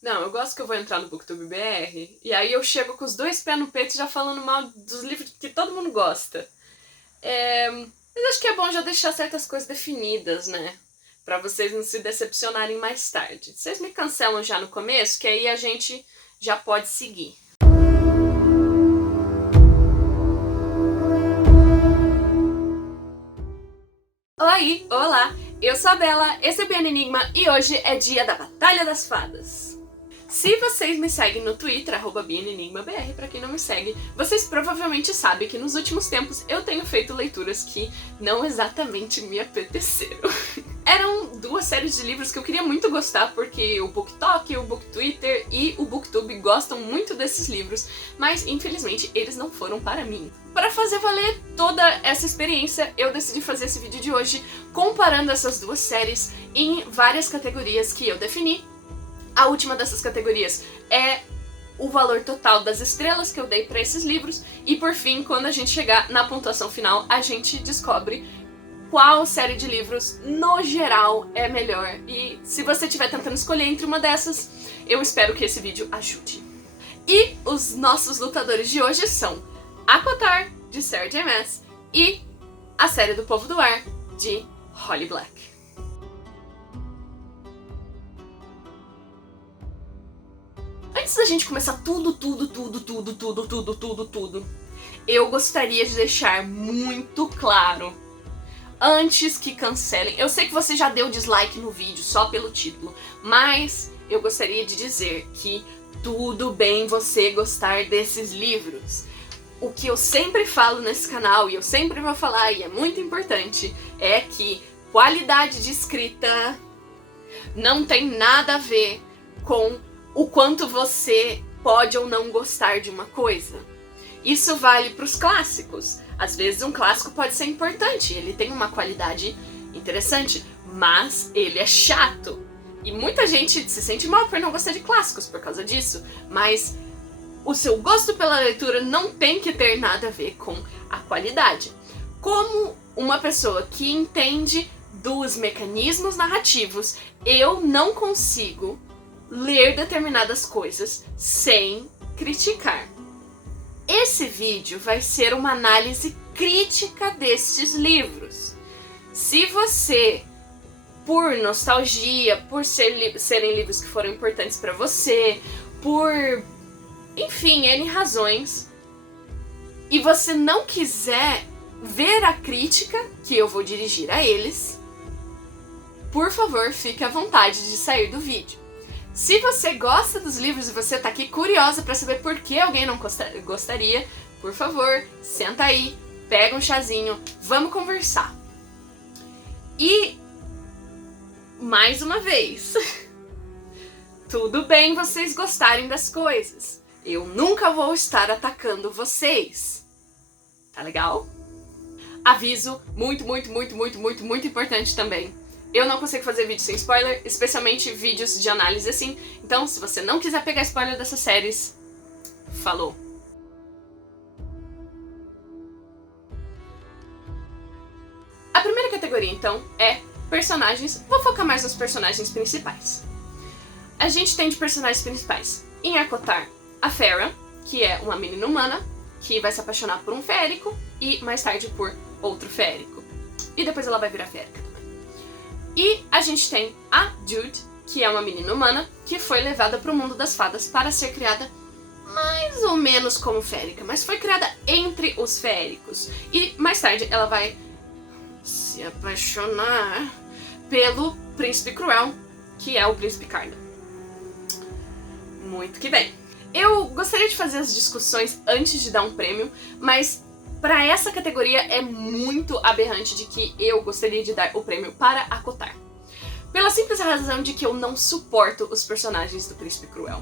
Não, eu gosto que eu vou entrar no Booktube BR, e aí eu chego com os dois pés no peito já falando mal dos livros que todo mundo gosta. Mas acho que é bom já deixar certas coisas definidas, né? Pra vocês não se decepcionarem mais tarde. Vocês me cancelam já no começo, que aí a gente já pode seguir. Oi, olá! Eu sou a Bela, esse é o Piano Enigma e hoje é dia da Batalha das Fadas. Se vocês me seguem no Twitter, @BienenigmaBR, pra quem não me segue, vocês provavelmente sabem que nos últimos tempos eu tenho feito leituras que não exatamente me apeteceram. Eram duas séries de livros que eu queria muito gostar, porque o BookTok, o BookTwitter e o BookTube gostam muito desses livros, mas infelizmente eles não foram para mim. Para fazer valer toda essa experiência, eu decidi fazer esse vídeo de hoje comparando essas duas séries em várias categorias que eu defini. A última dessas categorias é o valor total das estrelas que eu dei para esses livros, e por fim, quando a gente chegar na pontuação final, a gente descobre qual série de livros, no geral, é melhor. E se você estiver tentando escolher entre uma dessas, eu espero que esse vídeo ajude. E os nossos lutadores de hoje são ACOTAR, de Sarah J. Maas, e A Série do Povo do Ar, de Holly Black. Antes da gente começar tudo, eu gostaria de deixar muito claro, antes que cancelem, eu sei que você já deu dislike no vídeo só pelo título, mas eu gostaria de dizer que tudo bem você gostar desses livros. O que eu sempre falo nesse canal, e eu sempre vou falar, e é muito importante, é que qualidade de escrita não tem nada a ver com o quanto você pode ou não gostar de uma coisa. Isso vale para os clássicos. Às vezes um clássico pode ser importante, ele tem uma qualidade interessante, mas ele é chato. E muita gente se sente mal por não gostar de clássicos por causa disso, mas o seu gosto pela leitura não tem que ter nada a ver com a qualidade. Como uma pessoa que entende dos mecanismos narrativos, eu não consigo ler determinadas coisas sem criticar. Esse vídeo vai ser uma análise crítica destes livros. Se você, por nostalgia, por serem livros que foram importantes para você, por, enfim, N razões, e você não quiser ver a crítica que eu vou dirigir a eles, por favor, fique à vontade de sair do vídeo. Se você gosta dos livros e você tá aqui curiosa pra saber por que alguém não gostaria, por favor, senta aí, pega um chazinho, vamos conversar. E, mais uma vez, tudo bem vocês gostarem das coisas. Eu nunca vou estar atacando vocês. Tá legal? Aviso muito importante também. Eu não consigo fazer vídeo sem spoiler, especialmente vídeos de análise assim. Então, se você não quiser pegar spoiler dessas séries, falou. A primeira categoria, então, é personagens. Vou focar mais nos personagens principais. A gente tem de personagens principais em ACOTAR a Feyre, que é uma menina humana que vai se apaixonar por um férico e mais tarde por outro férico. E depois ela vai virar férica. E a gente tem a Jude, que é uma menina humana que foi levada para o mundo das fadas para ser criada mais ou menos como férica, mas foi criada entre os féricos. E mais tarde ela vai se apaixonar pelo Príncipe Cruel, que é o Príncipe Cardan. Muito que bem. Eu gostaria de fazer as discussões antes de dar um prêmio, mas para essa categoria é muito aberrante de que eu gostaria de dar o prêmio para ACOTAR. Pela simples razão de que eu não suporto os personagens do Príncipe Cruel.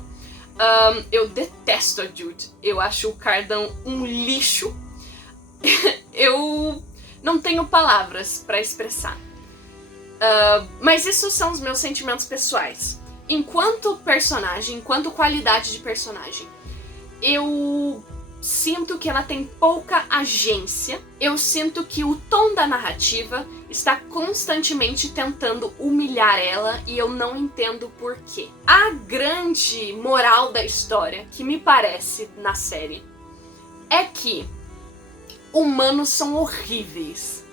Eu detesto a Jude. Eu acho o Cardan um lixo. Eu não tenho palavras para expressar. Mas isso são os meus sentimentos pessoais. Enquanto personagem, enquanto qualidade de personagem, eu sinto que ela tem pouca agência. Eu sinto que o tom da narrativa está constantemente tentando humilhar ela e eu não entendo por quê. A grande moral da história, que me parece na série, é que humanos são horríveis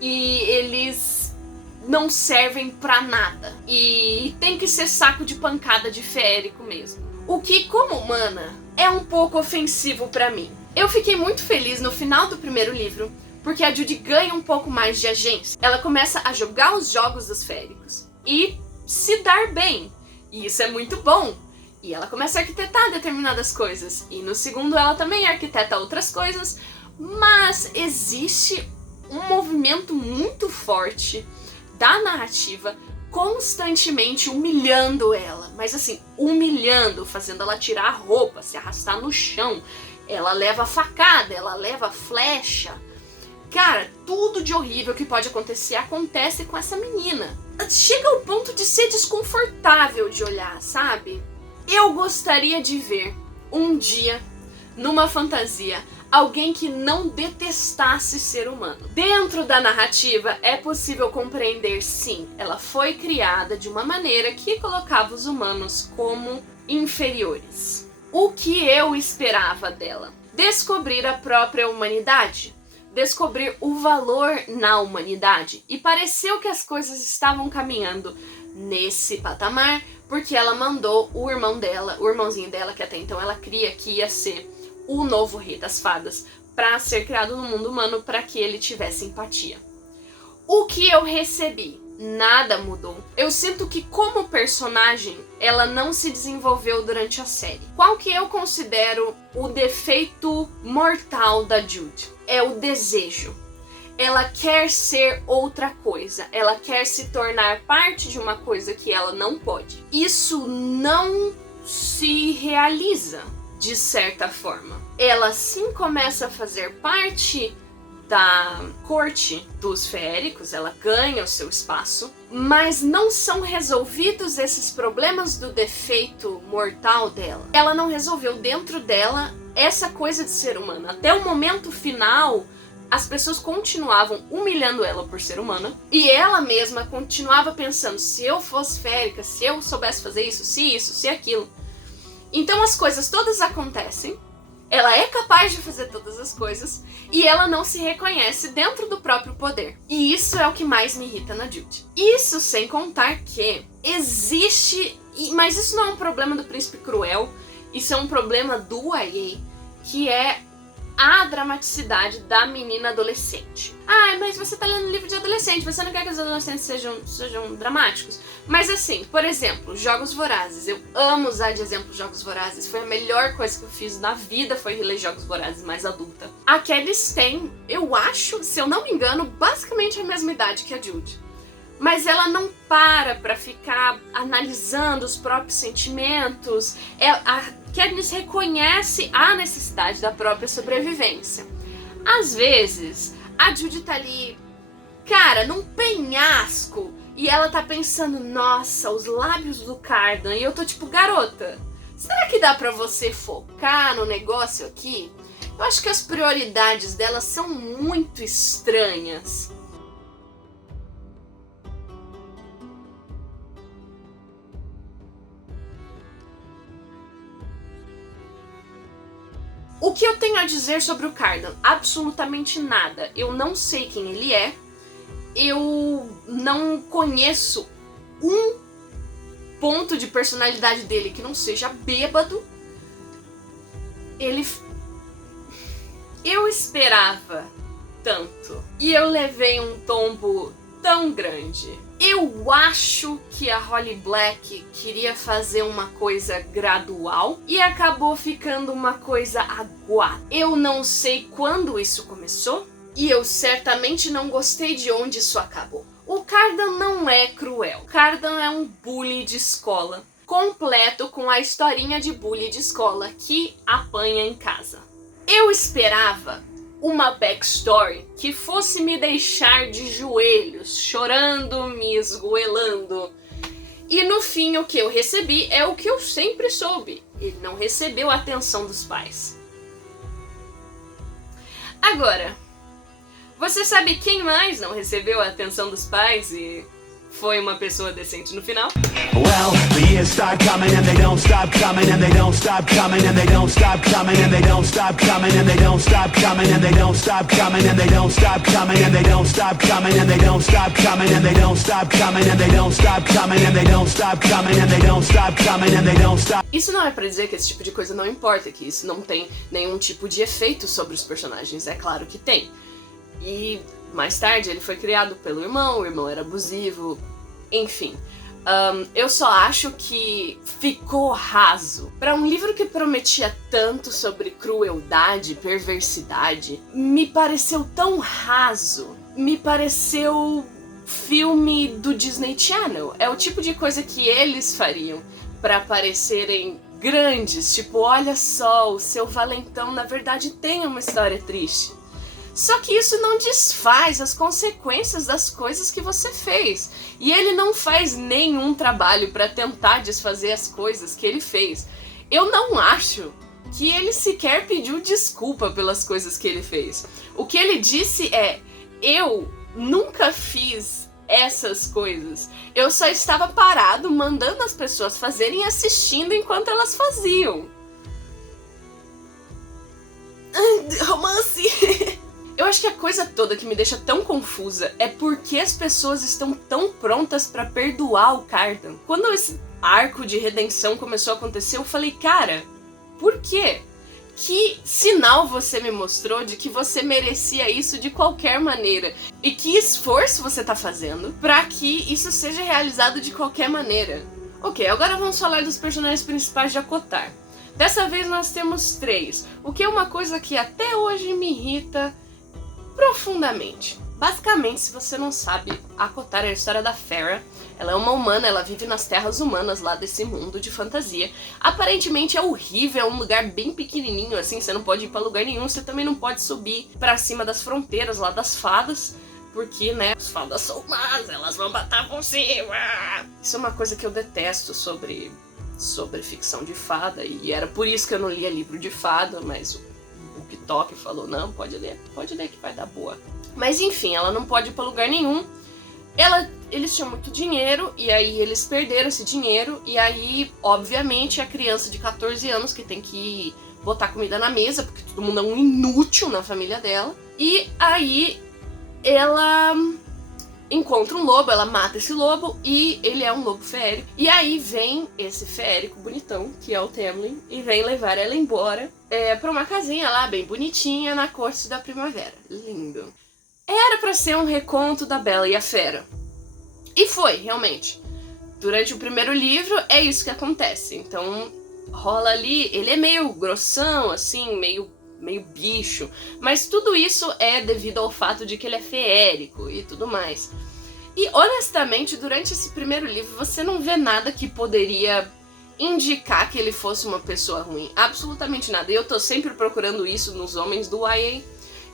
e eles não servem pra nada e tem que ser saco de pancada de feérico mesmo. O que, como humana, é um pouco ofensivo pra mim. Eu fiquei muito feliz no final do primeiro livro, porque a Judy ganha um pouco mais de agência. Ela começa a jogar os jogos dos féricos e se dar bem. E isso é muito bom. E ela começa a arquitetar determinadas coisas. E no segundo ela também arquiteta outras coisas. Mas existe um movimento muito forte da narrativa constantemente humilhando ela. Mas assim, humilhando, fazendo ela tirar a roupa, se arrastar no chão. Ela leva facada, ela leva flecha. Cara, tudo de horrível que pode acontecer acontece com essa menina. Chega ao ponto de ser desconfortável de olhar, sabe? Eu gostaria de ver um dia, numa fantasia, alguém que não detestasse ser humano. Dentro da narrativa é possível compreender, sim, ela foi criada de uma maneira que colocava os humanos como inferiores. O que eu esperava dela? Descobrir a própria humanidade. Descobrir o valor na humanidade. E pareceu que as coisas estavam caminhando nesse patamar, porque ela mandou o irmão dela, o irmãozinho dela, que até então ela cria que ia ser o novo rei das fadas, para ser criado no mundo humano, para que ele tivesse empatia. O que eu recebi? Nada mudou. Eu sinto que como personagem, ela não se desenvolveu durante a série. Qual que eu considero o defeito mortal da Judy? É o desejo. Ela quer ser outra coisa. Ela quer se tornar parte de uma coisa que ela não pode. Isso não se realiza de certa forma. Ela sim começa a fazer parte da corte dos feéricos, ela ganha o seu espaço, mas não são resolvidos esses problemas do defeito mortal dela. Ela não resolveu dentro dela essa coisa de ser humana. Até o momento final, as pessoas continuavam humilhando ela por ser humana, e ela mesma continuava pensando, se eu fosse férica, se eu soubesse fazer isso, se aquilo. Então as coisas todas acontecem, ela é capaz de fazer todas as coisas e ela não se reconhece dentro do próprio poder. E isso é o que mais me irrita na Judy. Isso sem contar que existe, mas isso não é um problema do Príncipe Cruel, isso é um problema do YA, que é a dramaticidade da menina adolescente. Ah, mas você tá lendo um livro de adolescente, você não quer que os adolescentes sejam dramáticos? Mas assim, por exemplo, Jogos Vorazes. Eu amo usar de exemplo Jogos Vorazes. Foi a melhor coisa que eu fiz na vida, foi reler Jogos Vorazes mais adulta. A Candice tem, eu acho, se eu não me engano, basicamente a mesma idade que a Judy. Mas ela não pra ficar analisando os próprios sentimentos. A Katniss reconhece a necessidade da própria sobrevivência. Às vezes, a Judy tá ali, cara, num penhasco, e ela tá pensando, nossa, os lábios do Cardan, e eu tô tipo, garota, será que dá pra você focar no negócio aqui? Eu acho que as prioridades dela são muito estranhas. O que eu tenho a dizer sobre o Cardan? Absolutamente nada. Eu não sei quem ele é. Eu não conheço um ponto de personalidade dele que não seja bêbado. Eu esperava tanto. E eu levei um tombo tão grande. Eu acho que a Holly Black queria fazer uma coisa gradual e acabou ficando uma coisa aguada. Eu não sei quando isso começou e eu certamente não gostei de onde isso acabou. O Cardan não é cruel. Cardan é um bully de escola, completo com a historinha de bully de escola que apanha em casa. Eu esperava uma backstory que fosse me deixar de joelhos, chorando, me esgoelando. E no fim o que eu recebi é o que eu sempre soube. Ele não recebeu a atenção dos pais. Agora, Você sabe quem mais não recebeu a atenção dos pais e foi uma pessoa decente no final? Well, the years start coming and they don't stop coming and they don't stop coming and they don't stop coming and they don't stop coming and they don't stop coming and they don't stop coming and they don't stop coming and they don't stop coming and they don't stop coming and they don't stop coming and they don't stop coming and they don't stop coming and they don't stop coming and they don't stop. Isso não é pra dizer que esse tipo de coisa não importa, que isso não tem nenhum tipo de efeito sobre os personagens, é claro que tem. E mais tarde ele foi criado pelo irmão, o irmão era abusivo, enfim. Eu só acho que ficou raso. Para um livro que prometia tanto sobre crueldade, perversidade, me pareceu tão raso. Me pareceu filme do Disney Channel. É o tipo de coisa que eles fariam para parecerem grandes, tipo, olha só, o seu valentão na verdade tem uma história triste. Só que isso não desfaz as consequências das coisas que você fez. E ele não faz nenhum trabalho para tentar desfazer as coisas que ele fez. Eu não acho que ele sequer pediu desculpa pelas coisas que ele fez. O que ele disse é: eu nunca fiz essas coisas. Eu só estava parado mandando as pessoas fazerem e assistindo enquanto elas faziam. Romance! Eu acho que a coisa toda que me deixa tão confusa é porque as pessoas estão tão prontas pra perdoar o Cardan. Quando esse arco de redenção começou a acontecer, eu falei, cara, por quê? Que sinal você me mostrou de que você merecia isso de qualquer maneira? E que esforço você tá fazendo pra que isso seja realizado de qualquer maneira? Ok, agora vamos falar dos personagens principais de ACOTAR. Dessa vez nós temos 3, o que é uma coisa que até hoje me irrita profundamente. Basicamente, se você não sabe, ACOTAR é a história da Farah. Ela é uma humana, ela vive nas terras humanas lá desse mundo de fantasia. Aparentemente é horrível, é um lugar bem pequenininho assim, você não pode ir pra lugar nenhum, você também não pode subir pra cima das fronteiras lá das fadas, porque, né, as fadas são más, elas vão matar você. Isso é uma coisa que eu detesto sobre ficção de fada, e era por isso que eu não lia livro de fada, mas o Kitok falou, não, pode ler que vai dar boa. Mas enfim, ela não pode ir pra lugar nenhum. Eles tinham muito dinheiro, e aí eles perderam esse dinheiro, e aí, obviamente, a criança de 14 anos que tem que botar comida na mesa, porque todo mundo é um inútil na família dela. E aí ela encontra um lobo, ela mata esse lobo, e ele é um lobo feérico. E aí vem esse feérico bonitão, que é o Tamlin, e vem levar ela embora pra uma casinha lá, bem bonitinha, na corte da primavera. Lindo. Era pra ser um reconto da Bela e a Fera. E foi, realmente. Durante o primeiro livro, é isso que acontece. Então, rola ali, ele é meio grossão, assim, meio bicho. Mas tudo isso é devido ao fato de que ele é feérico e tudo mais. E, honestamente, durante esse primeiro livro, você não vê nada que poderia indicar que ele fosse uma pessoa ruim. Absolutamente nada. E eu tô sempre procurando isso nos homens do YA.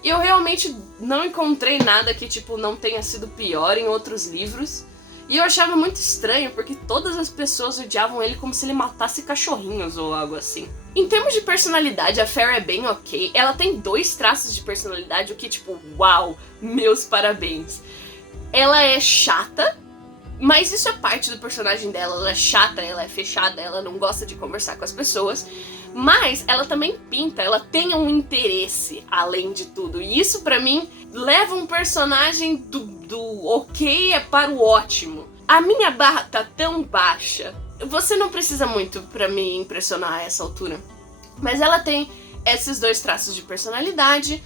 E eu realmente não encontrei nada que, tipo, não tenha sido pior em outros livros. E eu achava muito estranho, porque todas as pessoas odiavam ele como se ele matasse cachorrinhos ou algo assim. Em termos de personalidade, a Farah é bem ok. Ela tem 2 traços de personalidade, o que, tipo, uau, meus parabéns. Ela é chata, mas isso é parte do personagem dela. Ela é chata, ela é fechada, ela não gosta de conversar com as pessoas. Mas ela também pinta, ela tem um interesse além de tudo. E isso pra mim leva um personagem do ok para o ótimo. A minha barra tá tão baixa. Você não precisa muito pra me impressionar a essa altura. Mas ela tem esses 2 traços de personalidade.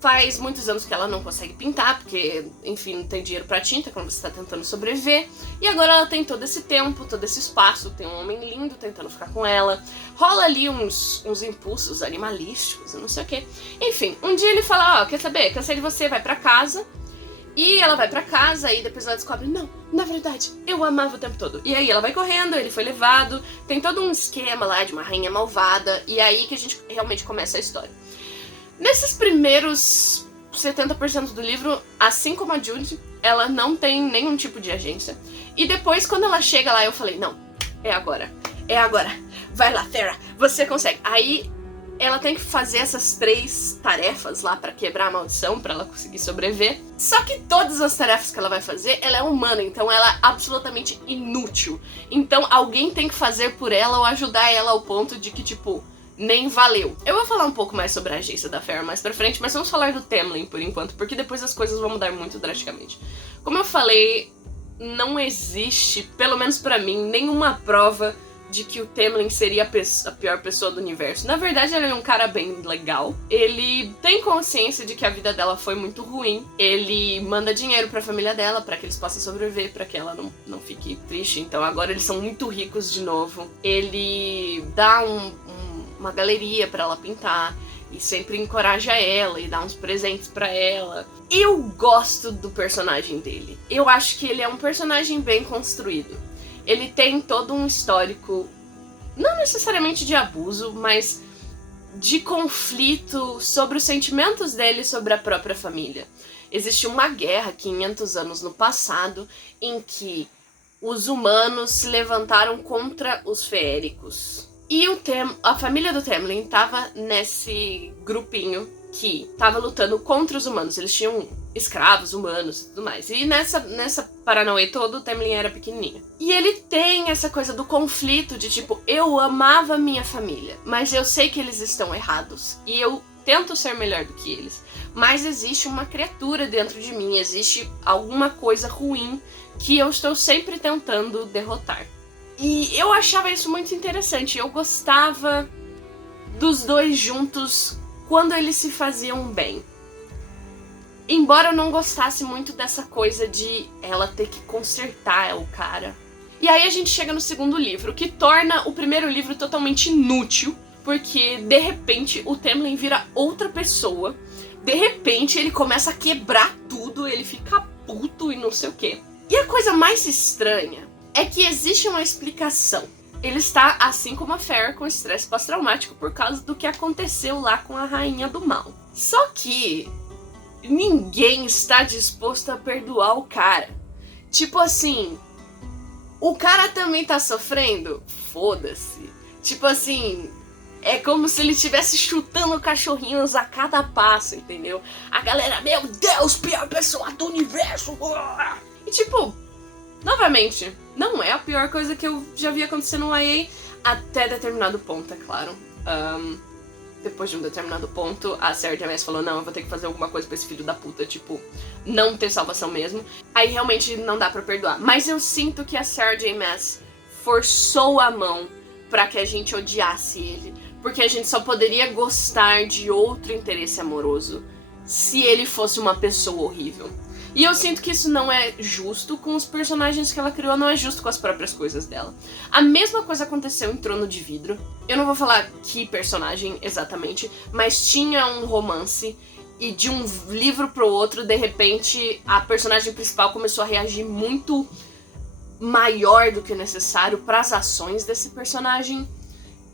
Faz muitos anos que ela não consegue pintar, porque, enfim, não tem dinheiro pra tinta quando você tá tentando sobreviver. E agora ela tem todo esse tempo, todo esse espaço, tem um homem lindo tentando ficar com ela. Rola ali uns impulsos animalísticos, não sei o quê. Enfim, um dia ele fala, ó, quer saber? Cansei de você, vai pra casa. E ela vai pra casa e depois ela descobre, não, na verdade, eu amava o tempo todo. E aí ela vai correndo, ele foi levado, tem todo um esquema lá de uma rainha malvada. E aí que a gente realmente começa a história. Nesses primeiros 70% do livro, assim como a Jude, ela não tem nenhum tipo de agência. E depois, quando ela chega lá, eu falei, não, é agora, vai lá, Farah, você consegue. Aí ela tem que fazer essas 3 tarefas lá pra quebrar a maldição, pra ela conseguir sobreviver. Só que todas as tarefas que ela vai fazer, ela é humana, então ela é absolutamente inútil. Então alguém tem que fazer por ela ou ajudar ela ao ponto de que, tipo, nem valeu. Eu vou falar um pouco mais sobre a agência da Feyre mais pra frente, mas vamos falar do Tamlin por enquanto, porque depois as coisas vão mudar muito drasticamente. Como eu falei, não existe, pelo menos pra mim, nenhuma prova de que o Tamlin seria a pior pessoa do universo. Na verdade, ele é um cara bem legal. Ele tem consciência de que a vida dela foi muito ruim. Ele manda dinheiro pra família dela pra que eles possam sobreviver, pra que ela não fique triste. Então agora eles são muito ricos de novo. Ele dá uma galeria pra ela pintar e sempre encoraja ela e dá uns presentes pra ela. Eu gosto do personagem dele. Eu acho que ele é um personagem bem construído. Ele tem todo um histórico, não necessariamente de abuso, mas de conflito sobre os sentimentos dele sobre a própria família. Existe uma guerra 500 anos no passado em que os humanos se levantaram contra os feéricos. E a família do Tamlin estava nesse grupinho que estava lutando contra os humanos. Eles tinham escravos humanos e tudo mais. E nessa Paranauê todo, o Tamlin era pequenininho. E ele tem essa coisa do conflito de tipo, eu amava minha família, mas eu sei que eles estão errados. E eu tento ser melhor do que eles. Mas existe uma criatura dentro de mim, existe alguma coisa ruim que eu estou sempre tentando derrotar. E eu achava isso muito interessante. Eu gostava dos dois juntos quando eles se faziam bem. Embora eu não gostasse muito dessa coisa de ela ter que consertar o cara. E aí a gente chega no segundo livro, que torna o primeiro livro totalmente inútil, porque de repente o Tamlin vira outra pessoa, de repente ele começa a quebrar tudo, ele fica puto e não sei o quê. E a coisa mais estranha é que existe uma explicação. Ele está, assim como a Feyre, com estresse pós-traumático por causa do que aconteceu lá com a Rainha do Mal. Só que ninguém está disposto a perdoar o cara. Tipo assim, o cara também tá sofrendo? Foda-se. Tipo assim, é como se ele estivesse chutando cachorrinhos a cada passo, entendeu? A galera, meu Deus, pior pessoa do universo. E tipo, novamente, não é a pior coisa que eu já vi acontecer no YA até determinado ponto, é claro. Depois de um determinado ponto, a Sarah J. Maas falou, não, eu vou ter que fazer alguma coisa pra esse filho da puta, tipo, não ter salvação mesmo. Aí realmente não dá pra perdoar. Mas eu sinto que a Sarah J. Maas forçou a mão pra que a gente odiasse ele. Porque a gente só poderia gostar de outro interesse amoroso se ele fosse uma pessoa horrível. E eu sinto que isso não é justo com os personagens que ela criou, não é justo com as próprias coisas dela. A mesma coisa aconteceu em Trono de Vidro. Eu não vou falar que personagem exatamente, mas tinha um romance e de um livro pro outro, de repente, a personagem principal começou a reagir muito maior do que o necessário para as ações desse personagem.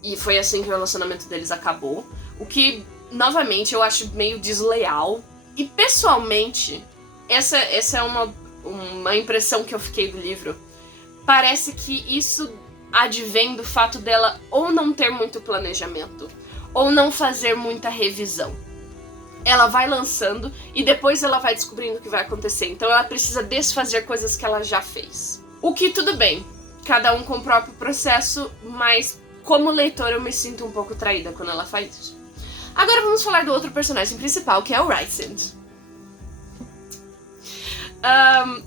E foi assim que o relacionamento deles acabou. O que, novamente, eu acho meio desleal. E, pessoalmente, essa é uma impressão que eu fiquei do livro. Parece que isso advém do fato dela ou não ter muito planejamento, ou não fazer muita revisão. Ela vai lançando e depois ela vai descobrindo o que vai acontecer. Então ela precisa desfazer coisas que ela já fez. O que tudo bem, cada um com o próprio processo, mas como leitora eu me sinto um pouco traída quando ela faz isso. Agora vamos falar do outro personagem principal, que é o Rhysand.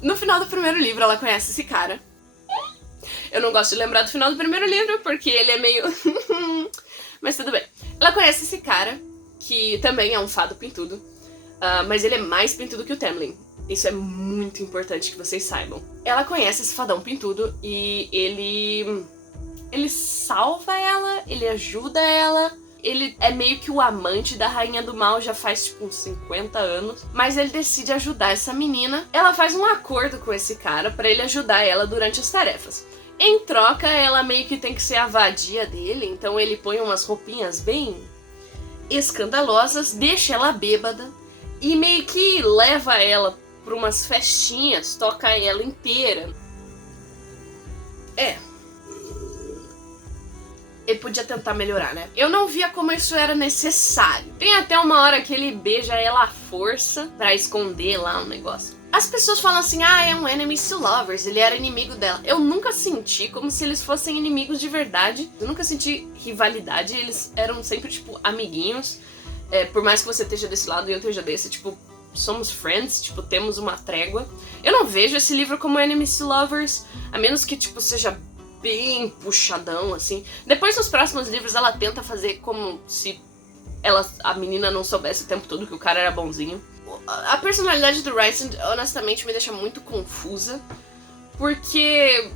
No final do primeiro livro ela conhece esse cara. Eu não gosto de lembrar do final do primeiro livro porque ele é meio... Mas tudo bem. Ela conhece esse cara, que também é um fado pintudo, mas ele é mais pintudo que o Tamlin. Isso é muito importante que vocês saibam. Ela conhece esse fadão pintudo e ele salva ela, ele ajuda ela. Ele é meio que o amante da Rainha do Mal já faz tipo uns 50 anos. Mas ele decide ajudar essa menina. Ela faz um acordo com esse cara pra ele ajudar ela durante as tarefas. Em troca, ela meio que tem que ser a vadia dele. Então ele põe umas roupinhas bem escandalosas, deixa ela bêbada e meio que leva ela pra umas festinhas, toca ela inteira. ele podia tentar melhorar, né? Eu não via como isso era necessário. Tem até uma hora que ele beija ela à força pra esconder lá um negócio. As pessoas falam assim, é um enemies to lovers, ele era inimigo dela. Eu nunca senti como se eles fossem inimigos de verdade. Eu nunca senti rivalidade, eles eram sempre, tipo, amiguinhos. Por mais que você esteja desse lado e eu esteja desse, tipo, somos friends, tipo, temos uma trégua. Eu não vejo esse livro como enemies to lovers, a menos que, tipo, seja bem puxadão, assim. Depois, nos próximos livros, ela tenta fazer como se a menina não soubesse o tempo todo que o cara era bonzinho. A personalidade do Rysand, honestamente, me deixa muito confusa, porque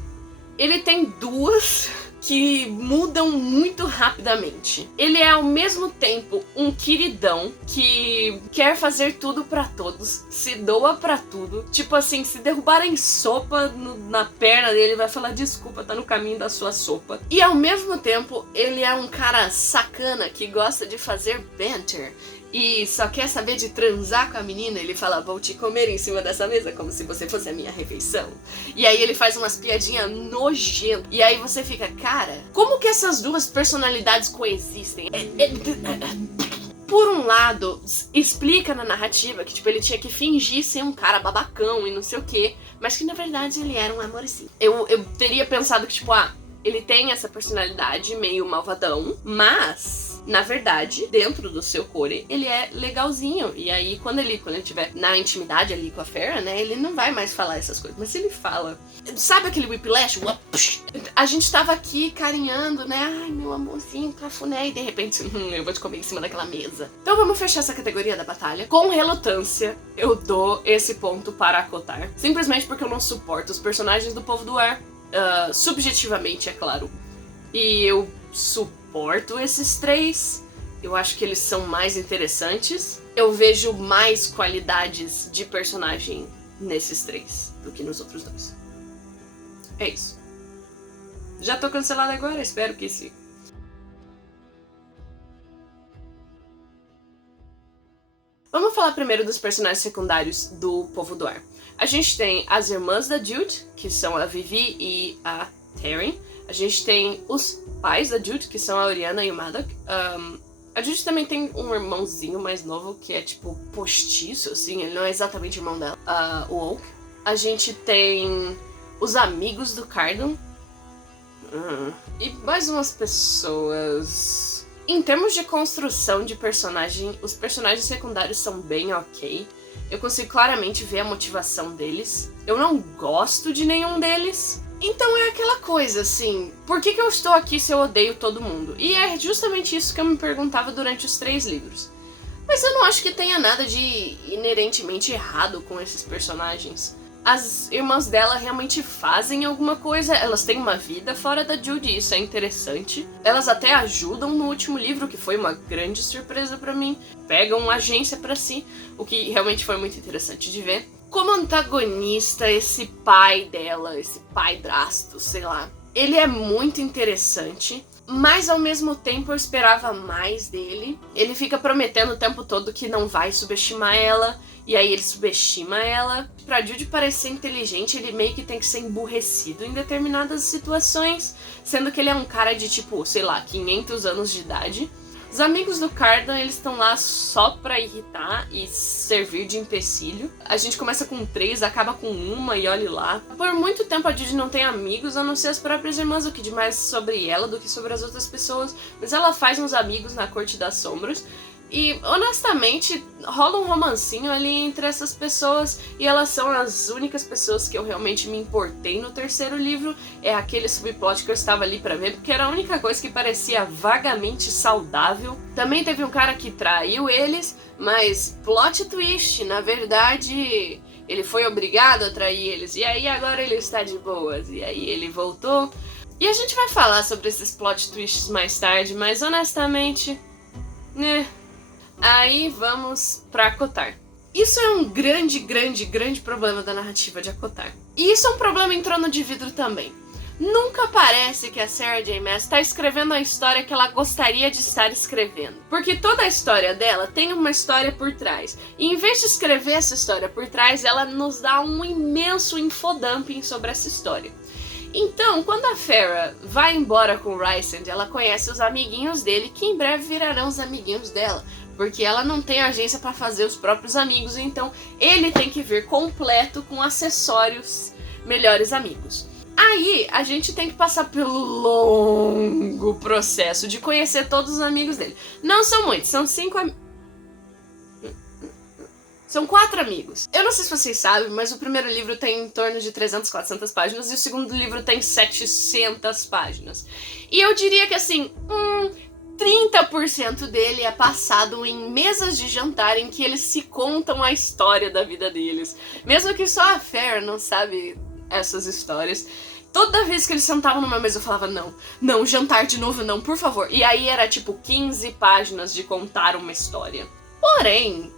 ele tem duas que mudam muito rapidamente. Ele é ao mesmo tempo um queridão que quer fazer tudo pra todos, se doa pra tudo. Tipo assim, se derrubarem sopa na perna dele, vai falar desculpa, tá no caminho da sua sopa. E ao mesmo tempo, ele é um cara sacana que gosta de fazer banter e só quer saber de transar com a menina. Ele fala, vou te comer em cima dessa mesa como se você fosse a minha refeição. E aí ele faz umas piadinhas nojentas. E aí você fica, cara, como que essas duas personalidades coexistem? Por um lado, explica na narrativa que, tipo, ele tinha que fingir ser um cara babacão e não sei o quê, mas que na verdade ele era um amorzinho. Eu teria pensado que, tipo, ele tem essa personalidade meio malvadão, mas na verdade, dentro do seu core, ele é legalzinho. E aí, quando ele tiver na intimidade ali com a Feyre, né, ele não vai mais falar essas coisas. Mas se ele fala... Sabe aquele whiplash? A gente tava aqui carinhando, né? Ai, meu amorzinho, cafuné. E de repente, eu vou te comer em cima daquela mesa. Então vamos fechar essa categoria da batalha. Com relutância, eu dou esse ponto para Acotar. Simplesmente porque eu não suporto os personagens do Povo do Ar. Subjetivamente, é claro. E eu suporto esses três. Eu acho que eles são mais interessantes. Eu vejo mais qualidades de personagem nesses três do que nos outros dois. É isso. Já tô cancelada agora? Espero que sim. Vamos falar primeiro dos personagens secundários do Povo do Ar. A gente tem as irmãs da Jude, que são a Vivi e a Taryn. A gente tem os pais da Jude, que são a Oriana e o Maddox. A Jude também tem um irmãozinho mais novo, que é tipo postiço, assim, ele não é exatamente irmão dela, o Oak. A gente tem os amigos do Cardon. E mais umas pessoas. Em termos de construção de personagem, os personagens secundários são bem ok. Eu consigo claramente ver a motivação deles. Eu não gosto de nenhum deles. Então é aquela coisa, assim, por que eu estou aqui se eu odeio todo mundo? E é justamente isso que eu me perguntava durante os 3 livros. Mas eu não acho que tenha nada de inerentemente errado com esses personagens. As irmãs dela realmente fazem alguma coisa, elas têm uma vida fora da Jude, isso é interessante. Elas até ajudam no último livro, que foi uma grande surpresa pra mim. Pegam uma agência pra si, o que realmente foi muito interessante de ver. Como antagonista, esse pai dela, esse pai Drasto, sei lá, ele é muito interessante, mas ao mesmo tempo eu esperava mais dele. Ele fica prometendo o tempo todo que não vai subestimar ela, e aí ele subestima ela. Pra Jude parecer inteligente, ele meio que tem que ser emburrecido em determinadas situações, sendo que ele é um cara de tipo, sei lá, 500 anos de idade. Os amigos do Cardon, eles estão lá só pra irritar e servir de empecilho. A gente começa com 3, acaba com 1 e olhe lá. Por muito tempo a Jude não tem amigos, a não ser as próprias irmãs, o que diz mais sobre ela do que sobre as outras pessoas. Mas ela faz uns amigos na Corte das Sombras. E, honestamente, rola um romancinho ali entre essas pessoas, e elas são as únicas pessoas que eu realmente me importei no 3º livro. É aquele subplot que eu estava ali pra ver, porque era a única coisa que parecia vagamente saudável. Também teve um cara que traiu eles, mas plot twist, na verdade, ele foi obrigado a trair eles, e aí agora ele está de boas, e aí ele voltou. E a gente vai falar sobre esses plot twists mais tarde, mas honestamente, né... Aí vamos pra Acotar. Isso é um grande problema da narrativa de Acotar. E isso é um problema em Trono de Vidro também. Nunca parece que a Sarah J. Maas está escrevendo a história que ela gostaria de estar escrevendo. Porque toda a história dela tem uma história por trás. E em vez de escrever essa história por trás, ela nos dá um imenso infodumping sobre essa história. Então, quando a Feyre vai embora com o Rhysand, ela conhece os amiguinhos dele, que em breve virarão os amiguinhos dela. Porque ela não tem agência pra fazer os próprios amigos, então ele tem que vir completo com acessórios melhores amigos. Aí, a gente tem que passar pelo longo processo de conhecer todos os amigos dele. Não são muitos, são 5 amigos. São 4 amigos. Eu não sei se vocês sabem, mas o primeiro livro tem em torno de 300, 400 páginas e o segundo livro tem 700 páginas. E eu diria que assim, 30% dele é passado em mesas de jantar em que eles se contam a história da vida deles. Mesmo que só a Feyre não sabe essas histórias. Toda vez que eles sentavam numa mesa eu falava, não, jantar de novo não, por favor. E aí era tipo 15 páginas de contar uma história. Porém,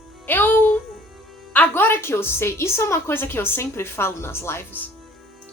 agora que eu sei, isso é uma coisa que eu sempre falo nas lives.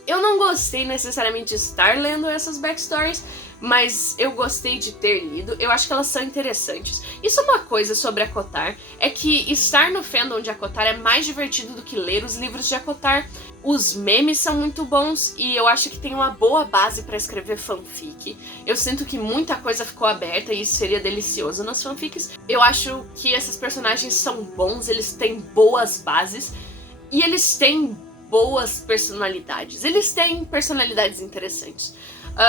Eu não gostei necessariamente de estar lendo essas backstories, mas eu gostei de ter lido. Eu acho que elas são interessantes. Isso é uma coisa sobre a Kotar, é que estar no fandom de Kotar é mais divertido do que ler os livros de Kotar. Os memes são muito bons e eu acho que tem uma boa base pra escrever fanfic. Eu sinto que muita coisa ficou aberta e isso seria delicioso nas fanfics. Eu acho que esses personagens são bons, eles têm boas bases e eles têm boas personalidades. Eles têm personalidades interessantes.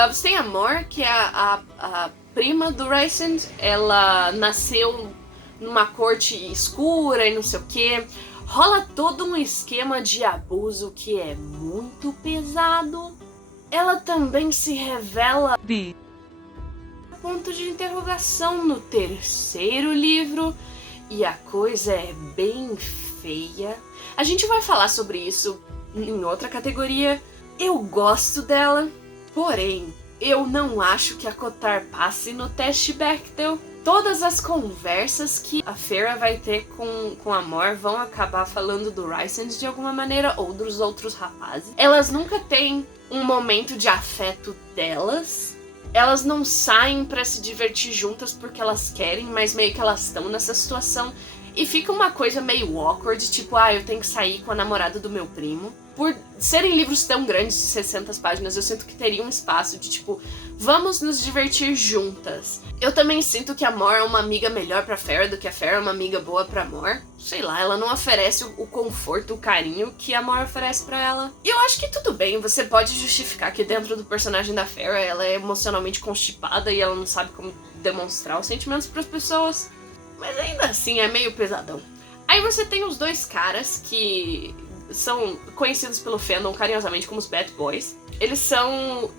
Você tem a Mor, que é a prima do Rhysand. Ela nasceu numa corte escura e não sei o que. Rola todo um esquema de abuso que é muito pesado. Ela também se revela ponto de interrogação no terceiro livro. E a coisa é bem feia. A gente vai falar sobre isso em outra categoria. Eu gosto dela, porém, eu não acho que a Kotar passe no teste Bechdel. Todas as conversas que a Feyre vai ter com a Mor vão acabar falando do Rhysand de alguma maneira, ou dos outros rapazes. Elas nunca têm um momento de afeto delas. Elas não saem pra se divertir juntas porque elas querem, mas meio que elas estão nessa situação. E fica uma coisa meio awkward, tipo, eu tenho que sair com a namorada do meu primo. Por serem livros tão grandes, de 60 páginas, eu sinto que teria um espaço de tipo, vamos nos divertir juntas. Eu também sinto que a Mor é uma amiga melhor pra Feyre do que a Feyre é uma amiga boa pra Mor. Sei lá, ela não oferece o conforto, o carinho que a Mor oferece pra ela. E eu acho que tudo bem, você pode justificar que dentro do personagem da Feyre ela é emocionalmente constipada e ela não sabe como demonstrar os sentimentos pras pessoas. Mas ainda assim é meio pesadão. Aí você tem os dois caras que são conhecidos pelo fandom carinhosamente como os Bad Boys. Eles são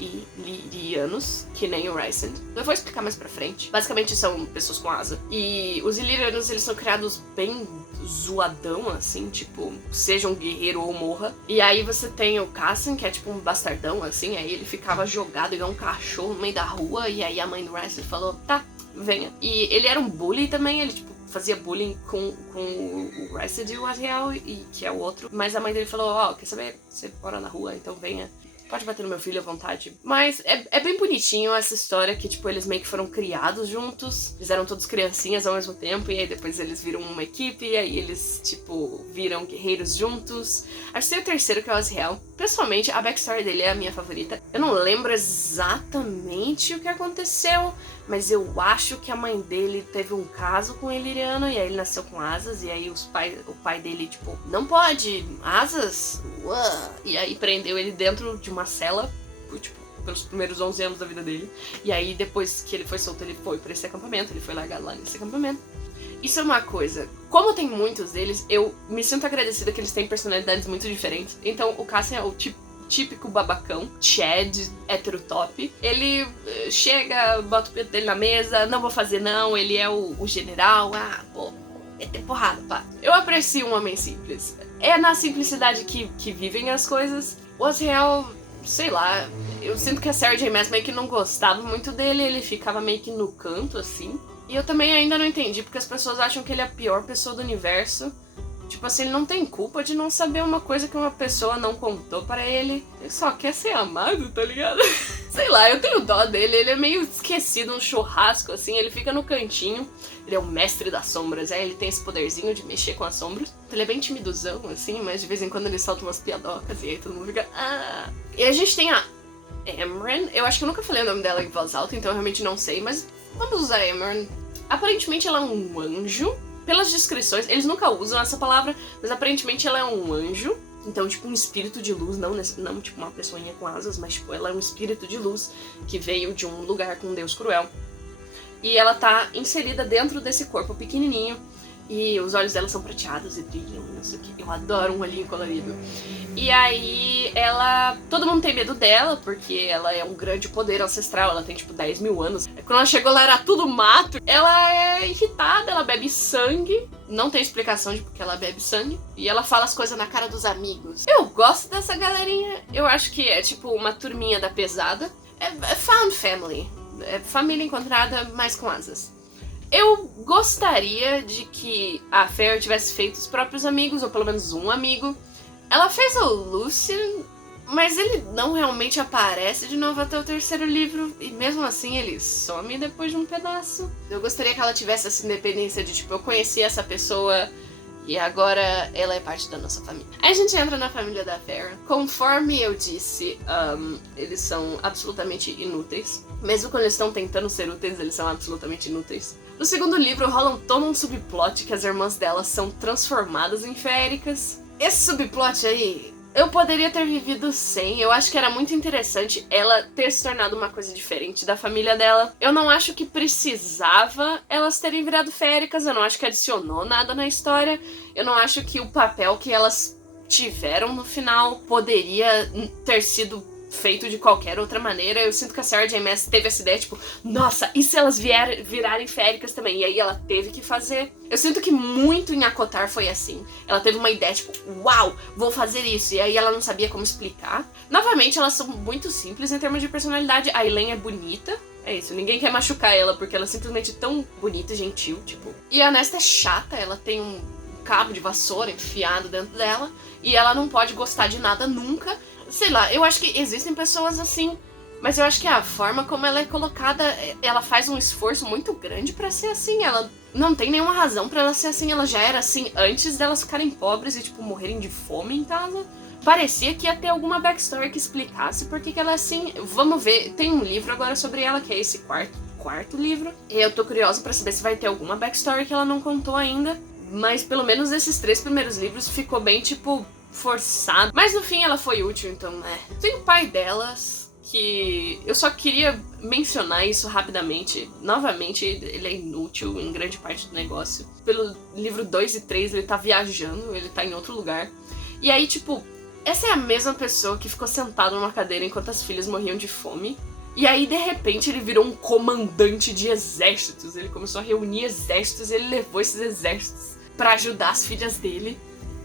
ilirianos, que nem o Rhysand. Eu vou explicar mais pra frente. Basicamente são pessoas com asa. E os ilirianos, eles são criados bem zoadão, assim, tipo, seja um guerreiro ou morra. E aí você tem o Cassian, que é tipo um bastardão, assim. Aí ele ficava jogado igual um cachorro no meio da rua. E aí a mãe do Rhysand falou, tá, venha. E ele era um bully também, ele tipo fazia bullying com o Rhysand e o Azriel, que é o outro. Mas a mãe dele falou, quer saber? Você mora na rua, então venha. Pode bater no meu filho à vontade. Mas é bem bonitinho essa história que, tipo, eles meio que foram criados juntos. Eles eram todos criancinhas ao mesmo tempo. E aí depois eles viram uma equipe. E aí eles, tipo, viram guerreiros juntos. Acho que tem o terceiro, que é o Azriel. Pessoalmente, a backstory dele é a minha favorita. Eu não lembro exatamente o que aconteceu. Mas eu acho que a mãe dele teve um caso com o Illyriano. E aí ele nasceu com asas. E aí o pai dele, tipo, não pode, asas? Uah. E aí prendeu ele dentro de uma cela, tipo, pelos primeiros 11 anos da vida dele. E aí depois que ele foi solto, ele foi pra esse acampamento. Ele foi largado lá nesse acampamento. Isso é uma coisa. Como tem muitos deles, eu me sinto agradecida que eles têm personalidades muito diferentes. Então o Cassian é o típico babacão, Chad, hétero top. Ele chega, bota o peito dele na mesa, não vou fazer não, ele é o general, é ter porrada, pá. Eu aprecio um homem simples. É na simplicidade que vivem as coisas. O Azriel, sei lá, eu sinto que a Sarah J. Maas meio que não gostava muito dele, ele ficava meio que no canto, assim. E eu também ainda não entendi, porque as pessoas acham que ele é a pior pessoa do universo. Tipo assim, ele não tem culpa de não saber uma coisa que uma pessoa não contou pra ele. Ele só quer ser amado, tá ligado? Sei lá, eu tenho dó dele, ele é meio esquecido no churrasco, assim, ele fica no cantinho. Ele é o mestre das sombras, ele tem esse poderzinho de mexer com as sombras. Ele é bem timidozão, assim, mas de vez em quando ele solta umas piadocas e aí todo mundo fica... Ah. E a gente tem a Amren, eu acho que eu nunca falei o nome dela em voz alta, então eu realmente não sei, mas vamos usar a Amren. Aparentemente ela é um anjo. Pelas descrições, eles nunca usam essa palavra, mas aparentemente ela é um anjo. Então, tipo, um espírito de luz, não tipo uma pessoinha com asas, mas tipo, ela é um espírito de luz que veio de um lugar com um deus cruel. E ela tá inserida dentro desse corpo pequenininho. E os olhos dela são prateados e brilham, não sei o que. Eu adoro um olhinho colorido. E aí, todo mundo tem medo dela, porque ela é um grande poder ancestral. Ela tem, tipo, 10 mil anos. Quando ela chegou lá, era tudo mato. Ela é irritada, ela bebe sangue. Não tem explicação de porque ela bebe sangue. E ela fala as coisas na cara dos amigos. Eu gosto dessa galerinha. Eu acho que é, tipo, uma turminha da pesada. É found family. É família encontrada, mas com asas. Eu gostaria de que a Fairy tivesse feito os próprios amigos, ou pelo menos um amigo. Ela fez o Lucien, mas ele não realmente aparece de novo até o terceiro livro, e mesmo assim ele some depois de um pedaço. Eu gostaria que ela tivesse essa independência de, tipo, eu conheci essa pessoa e agora ela é parte da nossa família. Aí a gente entra na família da Fairy. Conforme eu disse, eles são absolutamente inúteis. Mesmo quando eles estão tentando ser úteis, eles são absolutamente inúteis. No segundo livro rola todo um subplot que as irmãs delas são transformadas em féricas. Esse subplot aí, eu poderia ter vivido sem. Eu acho que era muito interessante ela ter se tornado uma coisa diferente da família dela. Eu não acho que precisava elas terem virado féricas, eu não acho que adicionou nada na história. Eu não acho que o papel que elas tiveram no final poderia ter sido feito de qualquer outra maneira. Eu sinto que a Sarah J. Maas teve essa ideia, tipo, nossa, e se elas virarem féricas também? E aí ela teve que fazer. Eu sinto que muito em ACOTAR foi assim. Ela teve uma ideia, tipo, uau, vou fazer isso. E aí ela não sabia como explicar. Novamente, elas são muito simples em termos de personalidade. A Elaine é bonita. É isso, ninguém quer machucar ela, porque ela é simplesmente tão bonita e gentil, tipo. E a Nesta é chata, ela tem um cabo de vassoura enfiado dentro dela. E ela não pode gostar de nada nunca. Sei lá, eu acho que existem pessoas assim, mas eu acho que a forma como ela é colocada, ela faz um esforço muito grande pra ser assim. Ela não tem nenhuma razão pra ela ser assim, ela já era assim antes delas ficarem pobres e, tipo, morrerem de fome em casa. Parecia que ia ter alguma backstory que explicasse por que ela é assim. Vamos ver, tem um livro agora sobre ela, que é esse quarto livro. E eu tô curiosa pra saber se vai ter alguma backstory que ela não contou ainda. Mas pelo menos esses 3 primeiros livros ficou bem, tipo, forçado. Mas no fim ela foi útil, então, né. Tem o pai delas, que eu só queria mencionar isso rapidamente. Novamente, ele é inútil em grande parte do negócio. Pelo livro 2 e 3, ele tá viajando, ele tá em outro lugar. E aí, tipo, essa é a mesma pessoa que ficou sentada numa cadeira enquanto as filhas morriam de fome. E aí, de repente, ele virou um comandante de exércitos. Ele começou a reunir exércitos e ele levou esses exércitos pra ajudar as filhas dele.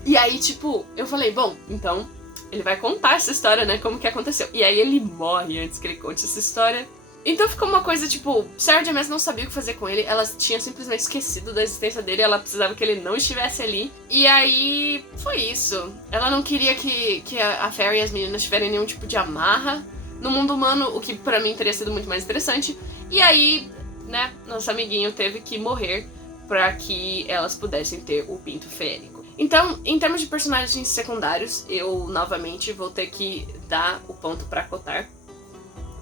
E aí, tipo, eu falei, bom, então ele vai contar essa história, né, como que aconteceu. E aí ele morre antes que ele conte essa história. Então ficou uma coisa, tipo, Sarah J. Maas não sabia o que fazer com ele, ela tinha simplesmente esquecido da existência dele, ela precisava que ele não estivesse ali. E aí, foi isso. Ela não queria que a Fairy e as meninas tiverem nenhum tipo de amarra no mundo humano, o que pra mim teria sido muito mais interessante. E aí, né, nosso amiguinho teve que morrer pra que elas pudessem ter o pinto férico. Então, em termos de personagens secundários, eu novamente vou ter que dar o ponto pra ACOTAR.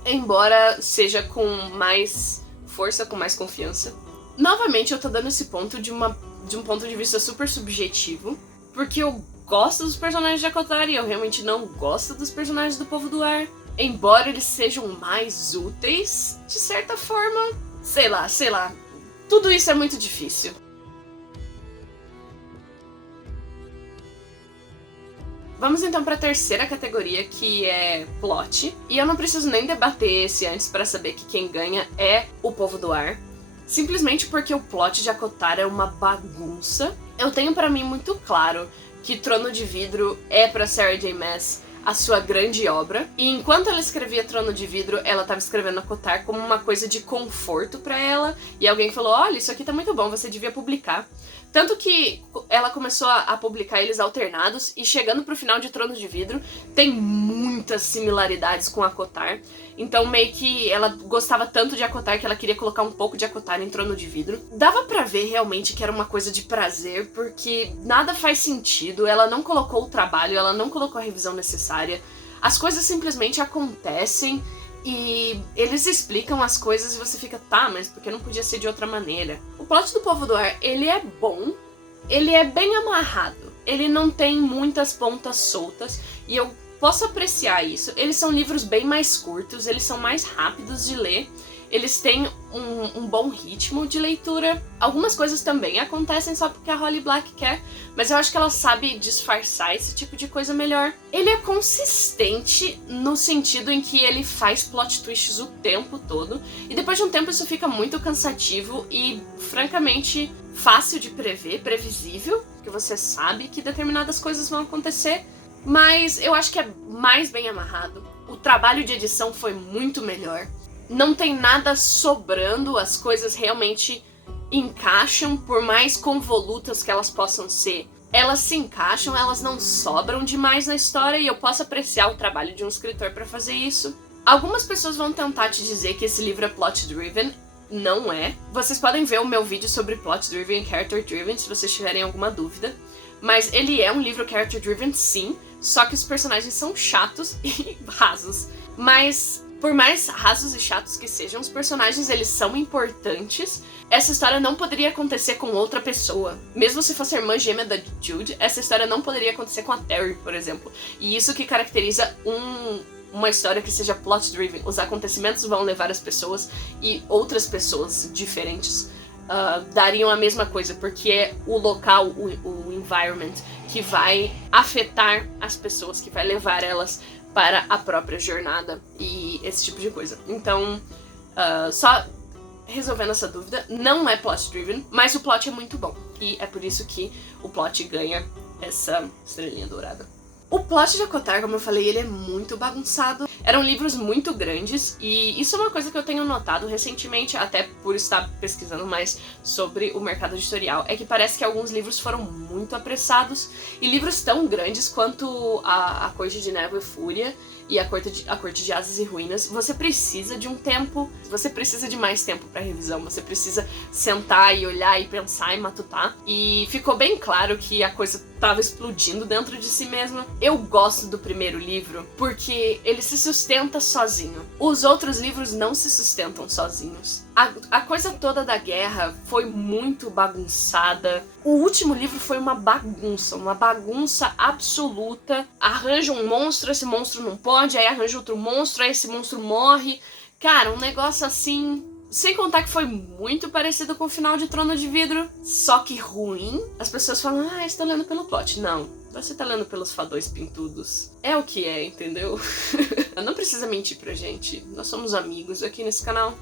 Embora seja com mais força, com mais confiança. Novamente, eu tô dando esse ponto de um ponto de vista super subjetivo, porque eu gosto dos personagens de ACOTAR e eu realmente não gosto dos personagens do Povo do Ar. Embora eles sejam mais úteis, de certa forma, sei lá. Tudo isso é muito difícil. Vamos então para a terceira categoria, que é plot. E eu não preciso nem debater esse antes para saber que quem ganha é o Povo do Ar. Simplesmente porque o plot de ACOTAR é uma bagunça. Eu tenho para mim muito claro que Trono de Vidro é para Sarah J. Maas a sua grande obra. E enquanto ela escrevia Trono de Vidro, ela estava escrevendo ACOTAR como uma coisa de conforto para ela. E alguém falou, olha, isso aqui tá muito bom, você devia publicar. Tanto que ela começou a publicar eles alternados, e chegando pro final de Trono de Vidro, tem muitas similaridades com ACOTAR. Então meio que ela gostava tanto de ACOTAR que ela queria colocar um pouco de ACOTAR em Trono de Vidro. Dava pra ver realmente que era uma coisa de prazer, porque nada faz sentido, ela não colocou o trabalho, ela não colocou a revisão necessária. As coisas simplesmente acontecem e eles explicam as coisas e você fica, tá, mas por que não podia ser de outra maneira? O plot do Povo do Ar, ele é bom, ele é bem amarrado, ele não tem muitas pontas soltas, e eu posso apreciar isso. Eles são livros bem mais curtos, eles são mais rápidos de ler, eles têm um bom ritmo de leitura. Algumas coisas também acontecem só porque a Holly Black quer, mas eu acho que ela sabe disfarçar esse tipo de coisa melhor. Ele é consistente no sentido em que ele faz plot twists o tempo todo, e depois de um tempo isso fica muito cansativo e, francamente, fácil de prever, previsível, porque você sabe que determinadas coisas vão acontecer, mas eu acho que é mais bem amarrado. O trabalho de edição foi muito melhor. Não tem nada sobrando, as coisas realmente encaixam, por mais convolutas que elas possam ser. Elas se encaixam, elas não sobram demais na história, e eu posso apreciar o trabalho de um escritor para fazer isso. Algumas pessoas vão tentar te dizer que esse livro é plot-driven. Não é. Vocês podem ver o meu vídeo sobre plot-driven e character-driven se vocês tiverem alguma dúvida. Mas ele é um livro character-driven, sim, só que os personagens são chatos e rasos. Mas por mais rasos e chatos que sejam, os personagens, eles são importantes. Essa história não poderia acontecer com outra pessoa. Mesmo se fosse a irmã gêmea da Jude, essa história não poderia acontecer com a Terry, por exemplo. E isso que caracteriza uma história que seja plot-driven. Os acontecimentos vão levar as pessoas, e outras pessoas diferentes dariam a mesma coisa, porque é o local, o environment, que vai afetar as pessoas, que vai levar elas para a própria jornada e esse tipo de coisa. Então, só resolvendo essa dúvida, não é plot-driven, mas o plot é muito bom, e é por isso que o plot ganha essa estrelinha dourada. O plot de ACOTAR, como eu falei, ele é muito bagunçado. Eram livros muito grandes, e isso é uma coisa que eu tenho notado recentemente, até por estar pesquisando mais sobre o mercado editorial, é que parece que alguns livros foram muito apressados, e livros tão grandes quanto a Corte de Névoa e Fúria e a Corte de Asas e Ruínas, você precisa de um tempo, você precisa de mais tempo para revisão, você precisa sentar e olhar e pensar e matutar, e ficou bem claro que a coisa tava explodindo dentro de si mesma. Eu gosto do primeiro livro porque ele se sustenta sozinho. Os outros livros não se sustentam sozinhos. A coisa toda da guerra foi muito bagunçada. O último livro foi uma bagunça absoluta. Arranja um monstro, esse monstro não pode, aí arranja outro monstro, aí esse monstro morre. Cara, um negócio assim. Sem contar que foi muito parecido com o final de Trono de Vidro, só que ruim. As pessoas falam, você tá lendo pelo plot. Não, você tá lendo pelos fadões pintudos. É o que é, entendeu? Não precisa mentir pra gente. Nós somos amigos aqui nesse canal.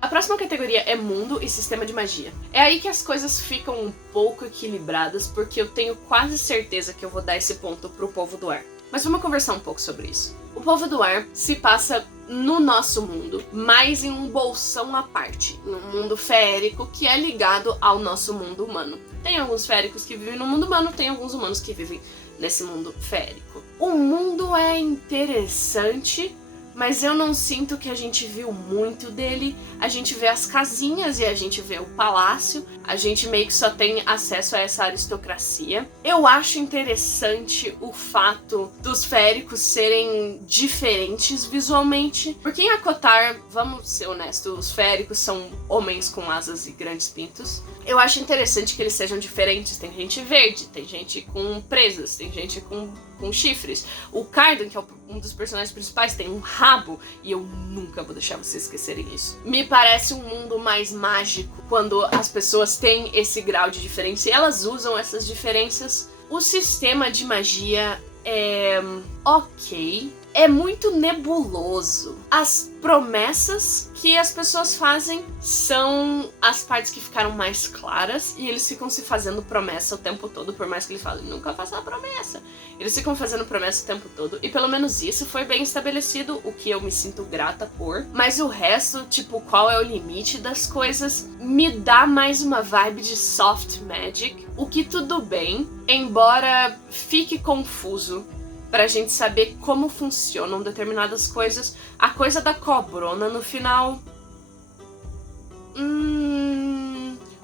A próxima categoria é mundo e sistema de magia. É aí que as coisas ficam um pouco equilibradas, porque eu tenho quase certeza que eu vou dar esse ponto pro Povo do Ar. Mas vamos conversar um pouco sobre isso. O Povo do Ar se passa no nosso mundo, mas em um bolsão à parte, num mundo feérico que é ligado ao nosso mundo humano. Tem alguns feéricos que vivem no mundo humano, tem alguns humanos que vivem nesse mundo feérico. O mundo é interessante, mas eu não sinto que a gente viu muito dele. A gente vê as casinhas e a gente vê o palácio, a gente meio que só tem acesso a essa aristocracia. Eu acho interessante o fato dos féricos serem diferentes visualmente, porque em ACOTAR, vamos ser honestos, os féricos são homens com asas e grandes pintos. Eu acho interessante que eles sejam diferentes. Tem gente verde, tem gente com presas, tem gente com chifres. O Cardan, que é um dos personagens principais, tem um rabo, e eu nunca vou deixar vocês esquecerem isso. Me parece um mundo mais mágico quando as pessoas têm esse grau de diferença e elas usam essas diferenças. O sistema de magia é ok. é muito nebuloso. As promessas que as pessoas fazem são as partes que ficaram mais claras, e eles ficam se fazendo promessa o tempo todo, por mais que eles falem, nunca faça a promessa. Eles ficam fazendo promessa o tempo todo, e pelo menos isso foi bem estabelecido, o que eu me sinto grata por. Mas o resto, tipo, qual é o limite das coisas, me dá mais uma vibe de soft magic, o que tudo bem, embora fique confuso pra gente saber como funcionam determinadas coisas. A coisa da cobrona no final...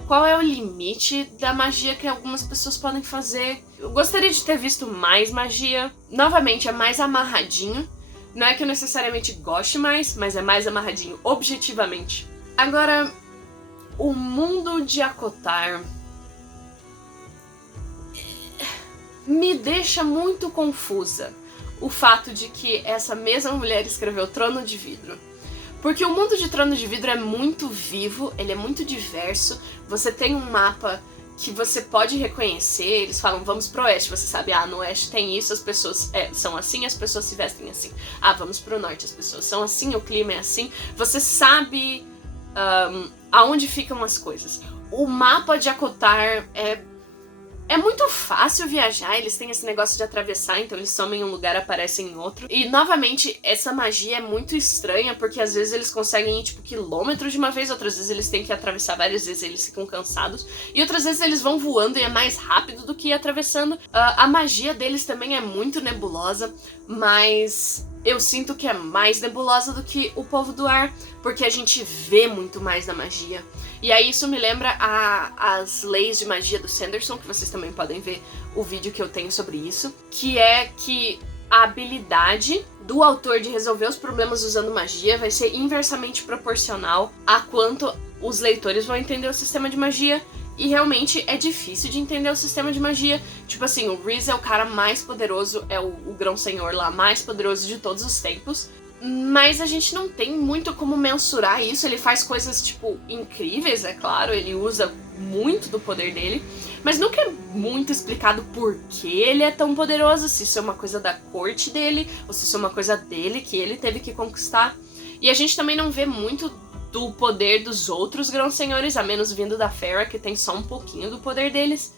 qual é o limite da magia que algumas pessoas podem fazer? Eu gostaria de ter visto mais magia. Novamente, é mais amarradinho. Não é que eu necessariamente goste mais, mas é mais amarradinho objetivamente. Agora, o mundo de ACOTAR me deixa muito confusa o fato de que essa mesma mulher escreveu Trono de Vidro. Porque o mundo de Trono de Vidro é muito vivo, ele é muito diverso, você tem um mapa que você pode reconhecer, eles falam, vamos pro oeste, você sabe, no oeste tem isso, as pessoas são assim, as pessoas se vestem assim. Vamos pro norte, as pessoas são assim, o clima é assim, você sabe aonde ficam as coisas. O mapa de ACOTAR é muito fácil viajar, eles têm esse negócio de atravessar, então eles somem em um lugar, aparecem em outro. E, novamente, essa magia é muito estranha, porque às vezes eles conseguem ir, tipo, quilômetros de uma vez, outras vezes eles têm que atravessar várias vezes, eles ficam cansados. E outras vezes eles vão voando e é mais rápido do que ir atravessando. A magia deles também é muito nebulosa, mas eu sinto que é mais nebulosa do que o Povo do Ar, porque a gente vê muito mais da magia. E aí isso me lembra as leis de magia do Sanderson, que vocês também podem ver o vídeo que eu tenho sobre isso, que é que a habilidade do autor de resolver os problemas usando magia vai ser inversamente proporcional a quanto os leitores vão entender o sistema de magia. E realmente é difícil de entender o sistema de magia. Tipo assim, o Rhys é o cara mais poderoso, é o grão-senhor lá mais poderoso de todos os tempos. Mas a gente não tem muito como mensurar isso. Ele faz coisas, tipo, incríveis, é claro. Ele usa muito do poder dele. Mas nunca é muito explicado por que ele é tão poderoso. Se isso é uma coisa da corte dele, ou se isso é uma coisa dele que ele teve que conquistar. E a gente também não vê muito do poder dos outros grão-senhores, a menos vindo da Feyre, que tem só um pouquinho do poder deles.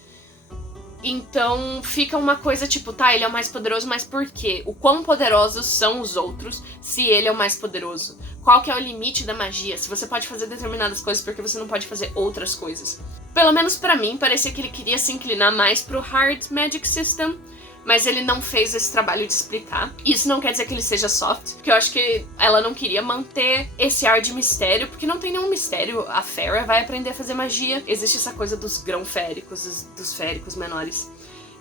Então fica uma coisa tipo, tá, ele é o mais poderoso, mas por quê? O quão poderosos são os outros se ele é o mais poderoso? Qual que é o limite da magia? Se você pode fazer determinadas coisas, por que você não pode fazer outras coisas? Pelo menos pra mim, parecia que ele queria se inclinar mais pro Hard Magic System, mas ele não fez esse trabalho de explicar. Isso não quer dizer que ele seja soft, porque eu acho que ela não queria manter esse ar de mistério, porque não tem nenhum mistério. A Feyre vai aprender a fazer magia. Existe essa coisa dos grão-féricos, dos féricos menores.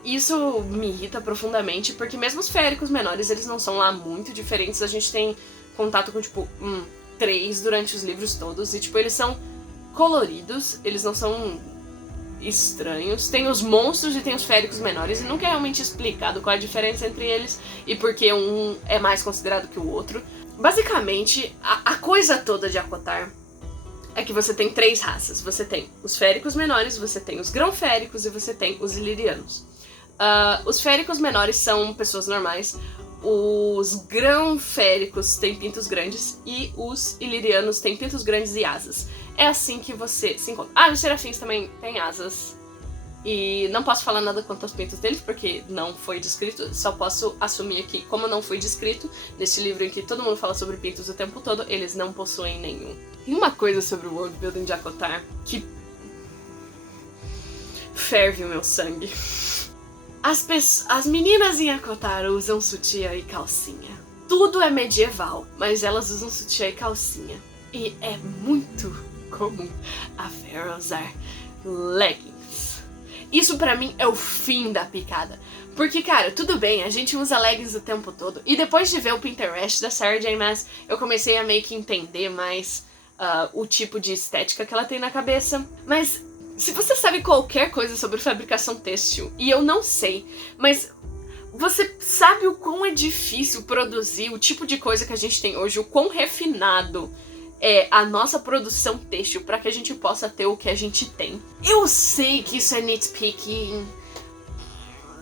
Isso me irrita profundamente, porque mesmo os féricos menores, eles não são lá muito diferentes. A gente tem contato com, tipo, 3 durante os livros todos, e, tipo, eles são coloridos, eles não são estranhos. Tem os monstros e tem os féricos menores, e nunca é realmente explicado qual é a diferença entre eles e por que um é mais considerado que o outro. Basicamente, a coisa toda de ACOTAR é que você tem 3 raças. Você tem os féricos menores, você tem os grão-féricos e você tem os ilirianos. Os féricos menores são pessoas normais, os grão-féricos têm pintos grandes e os ilirianos têm pintos grandes e asas. É assim que você se encontra. Os serafins também têm asas. E não posso falar nada quanto aos pintos deles, porque não foi descrito. Só posso assumir que, como não foi descrito, nesse livro em que todo mundo fala sobre pintos o tempo todo, eles não possuem nenhum. E uma coisa sobre o world building de ACOTAR que ferve o meu sangue. As meninas em ACOTAR usam sutiã e calcinha. Tudo é medieval, mas elas usam sutiã e calcinha. E é muito comum a Feyre usar leggings. Isso pra mim é o fim da picada. Porque, cara, tudo bem, a gente usa leggings o tempo todo. E depois de ver o Pinterest da Sarah J. Maas, eu comecei a meio que entender mais o tipo de estética que ela tem na cabeça. Mas se você sabe qualquer coisa sobre fabricação têxtil, e eu não sei, mas você sabe o quão é difícil produzir o tipo de coisa que a gente tem hoje, o quão refinado é a nossa produção têxtil para que a gente possa ter o que a gente tem. Eu sei que isso é nitpicking,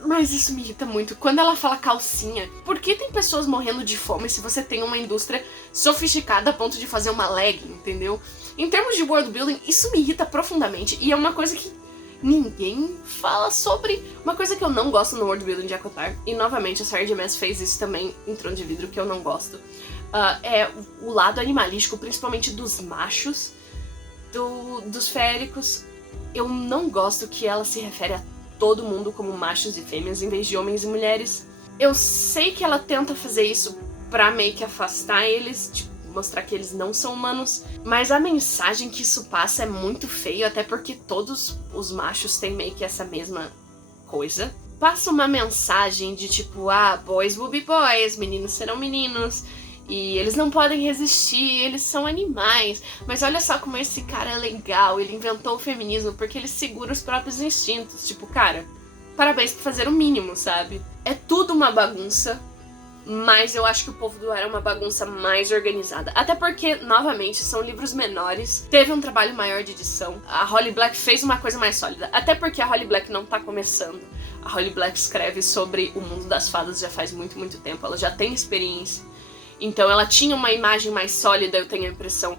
Mas isso me irrita muito. Quando ela fala calcinha, por que tem pessoas morrendo de fome se você tem uma indústria sofisticada a ponto de fazer uma legging, entendeu? Em termos de world building, isso me irrita profundamente. E é uma coisa que ninguém fala sobre. Uma coisa que eu não gosto no world building de ACOTAR, e novamente a Sarah J. Maas fez isso também em Trono de Vidro, que eu não gosto, é o lado animalístico, principalmente dos machos, dos féricos. Eu não gosto que ela se refere a todo mundo como machos e fêmeas em vez de homens e mulheres. Eu sei que ela tenta fazer isso pra meio que afastar eles, tipo, mostrar que eles não são humanos, mas a mensagem que isso passa é muito feio, até porque todos os machos têm meio que essa mesma coisa. Passa uma mensagem de tipo, boys will be boys, meninos serão meninos, e eles não podem resistir, eles são animais. Mas olha só como esse cara é legal, ele inventou o feminismo porque ele segura os próprios instintos. Tipo, cara, parabéns por fazer o mínimo, sabe? É tudo uma bagunça, mas eu acho que o Povo do Ar é uma bagunça mais organizada. Até porque, novamente, são livros menores, teve um trabalho maior de edição. A Holly Black fez uma coisa mais sólida. Até porque a Holly Black não tá começando. A Holly Black escreve sobre o mundo das fadas já faz muito, muito tempo. Ela já tem experiência. Então ela tinha uma imagem mais sólida, eu tenho a impressão.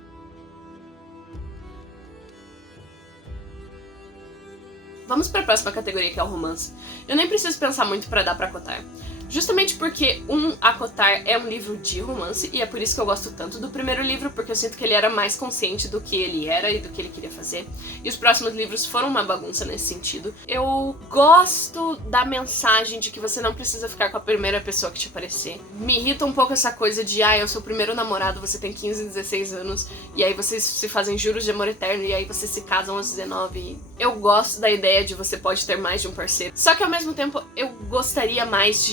Vamos pra próxima categoria, que é o romance. Eu nem preciso pensar muito pra dar pra ACOTAR. Justamente porque ACOTAR é um livro de romance, e é por isso que eu gosto tanto do primeiro livro, porque eu sinto que ele era mais consciente do que ele era e do que ele queria fazer. E os próximos livros foram uma bagunça nesse sentido. Eu gosto da mensagem de que você não precisa ficar com a primeira pessoa que te aparecer. Me irrita um pouco essa coisa de, eu sou o primeiro namorado, você tem 15, 16 anos, e aí vocês se fazem juros de amor eterno, e aí vocês se casam aos 19. Eu gosto da ideia de você pode ter mais de um parceiro. Só que ao mesmo tempo, eu gostaria mais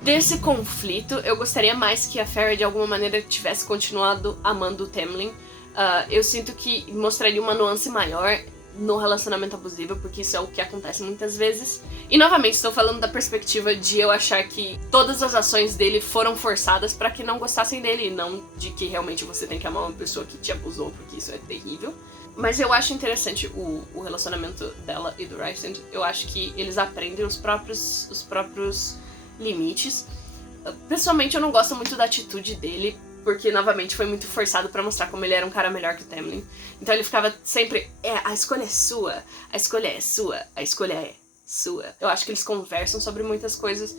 desse conflito. Eu gostaria mais que a Feyre de alguma maneira tivesse continuado amando o Tamlin. Eu sinto que mostraria uma nuance maior no relacionamento abusivo, porque isso é o que acontece muitas vezes. E novamente, estou falando da perspectiva de eu achar que todas as ações dele foram forçadas pra que não gostassem dele, e não de que realmente você tem que amar uma pessoa que te abusou, porque isso é terrível. Mas eu acho interessante o relacionamento dela e do Rysand. Eu acho que eles aprendem os próprios limites. Pessoalmente, eu não gosto muito da atitude dele, porque, novamente, foi muito forçado pra mostrar como ele era um cara melhor que o Tamlin. Então ele ficava sempre, a escolha é sua, a escolha é sua, a escolha é sua. Eu acho que eles conversam sobre muitas coisas.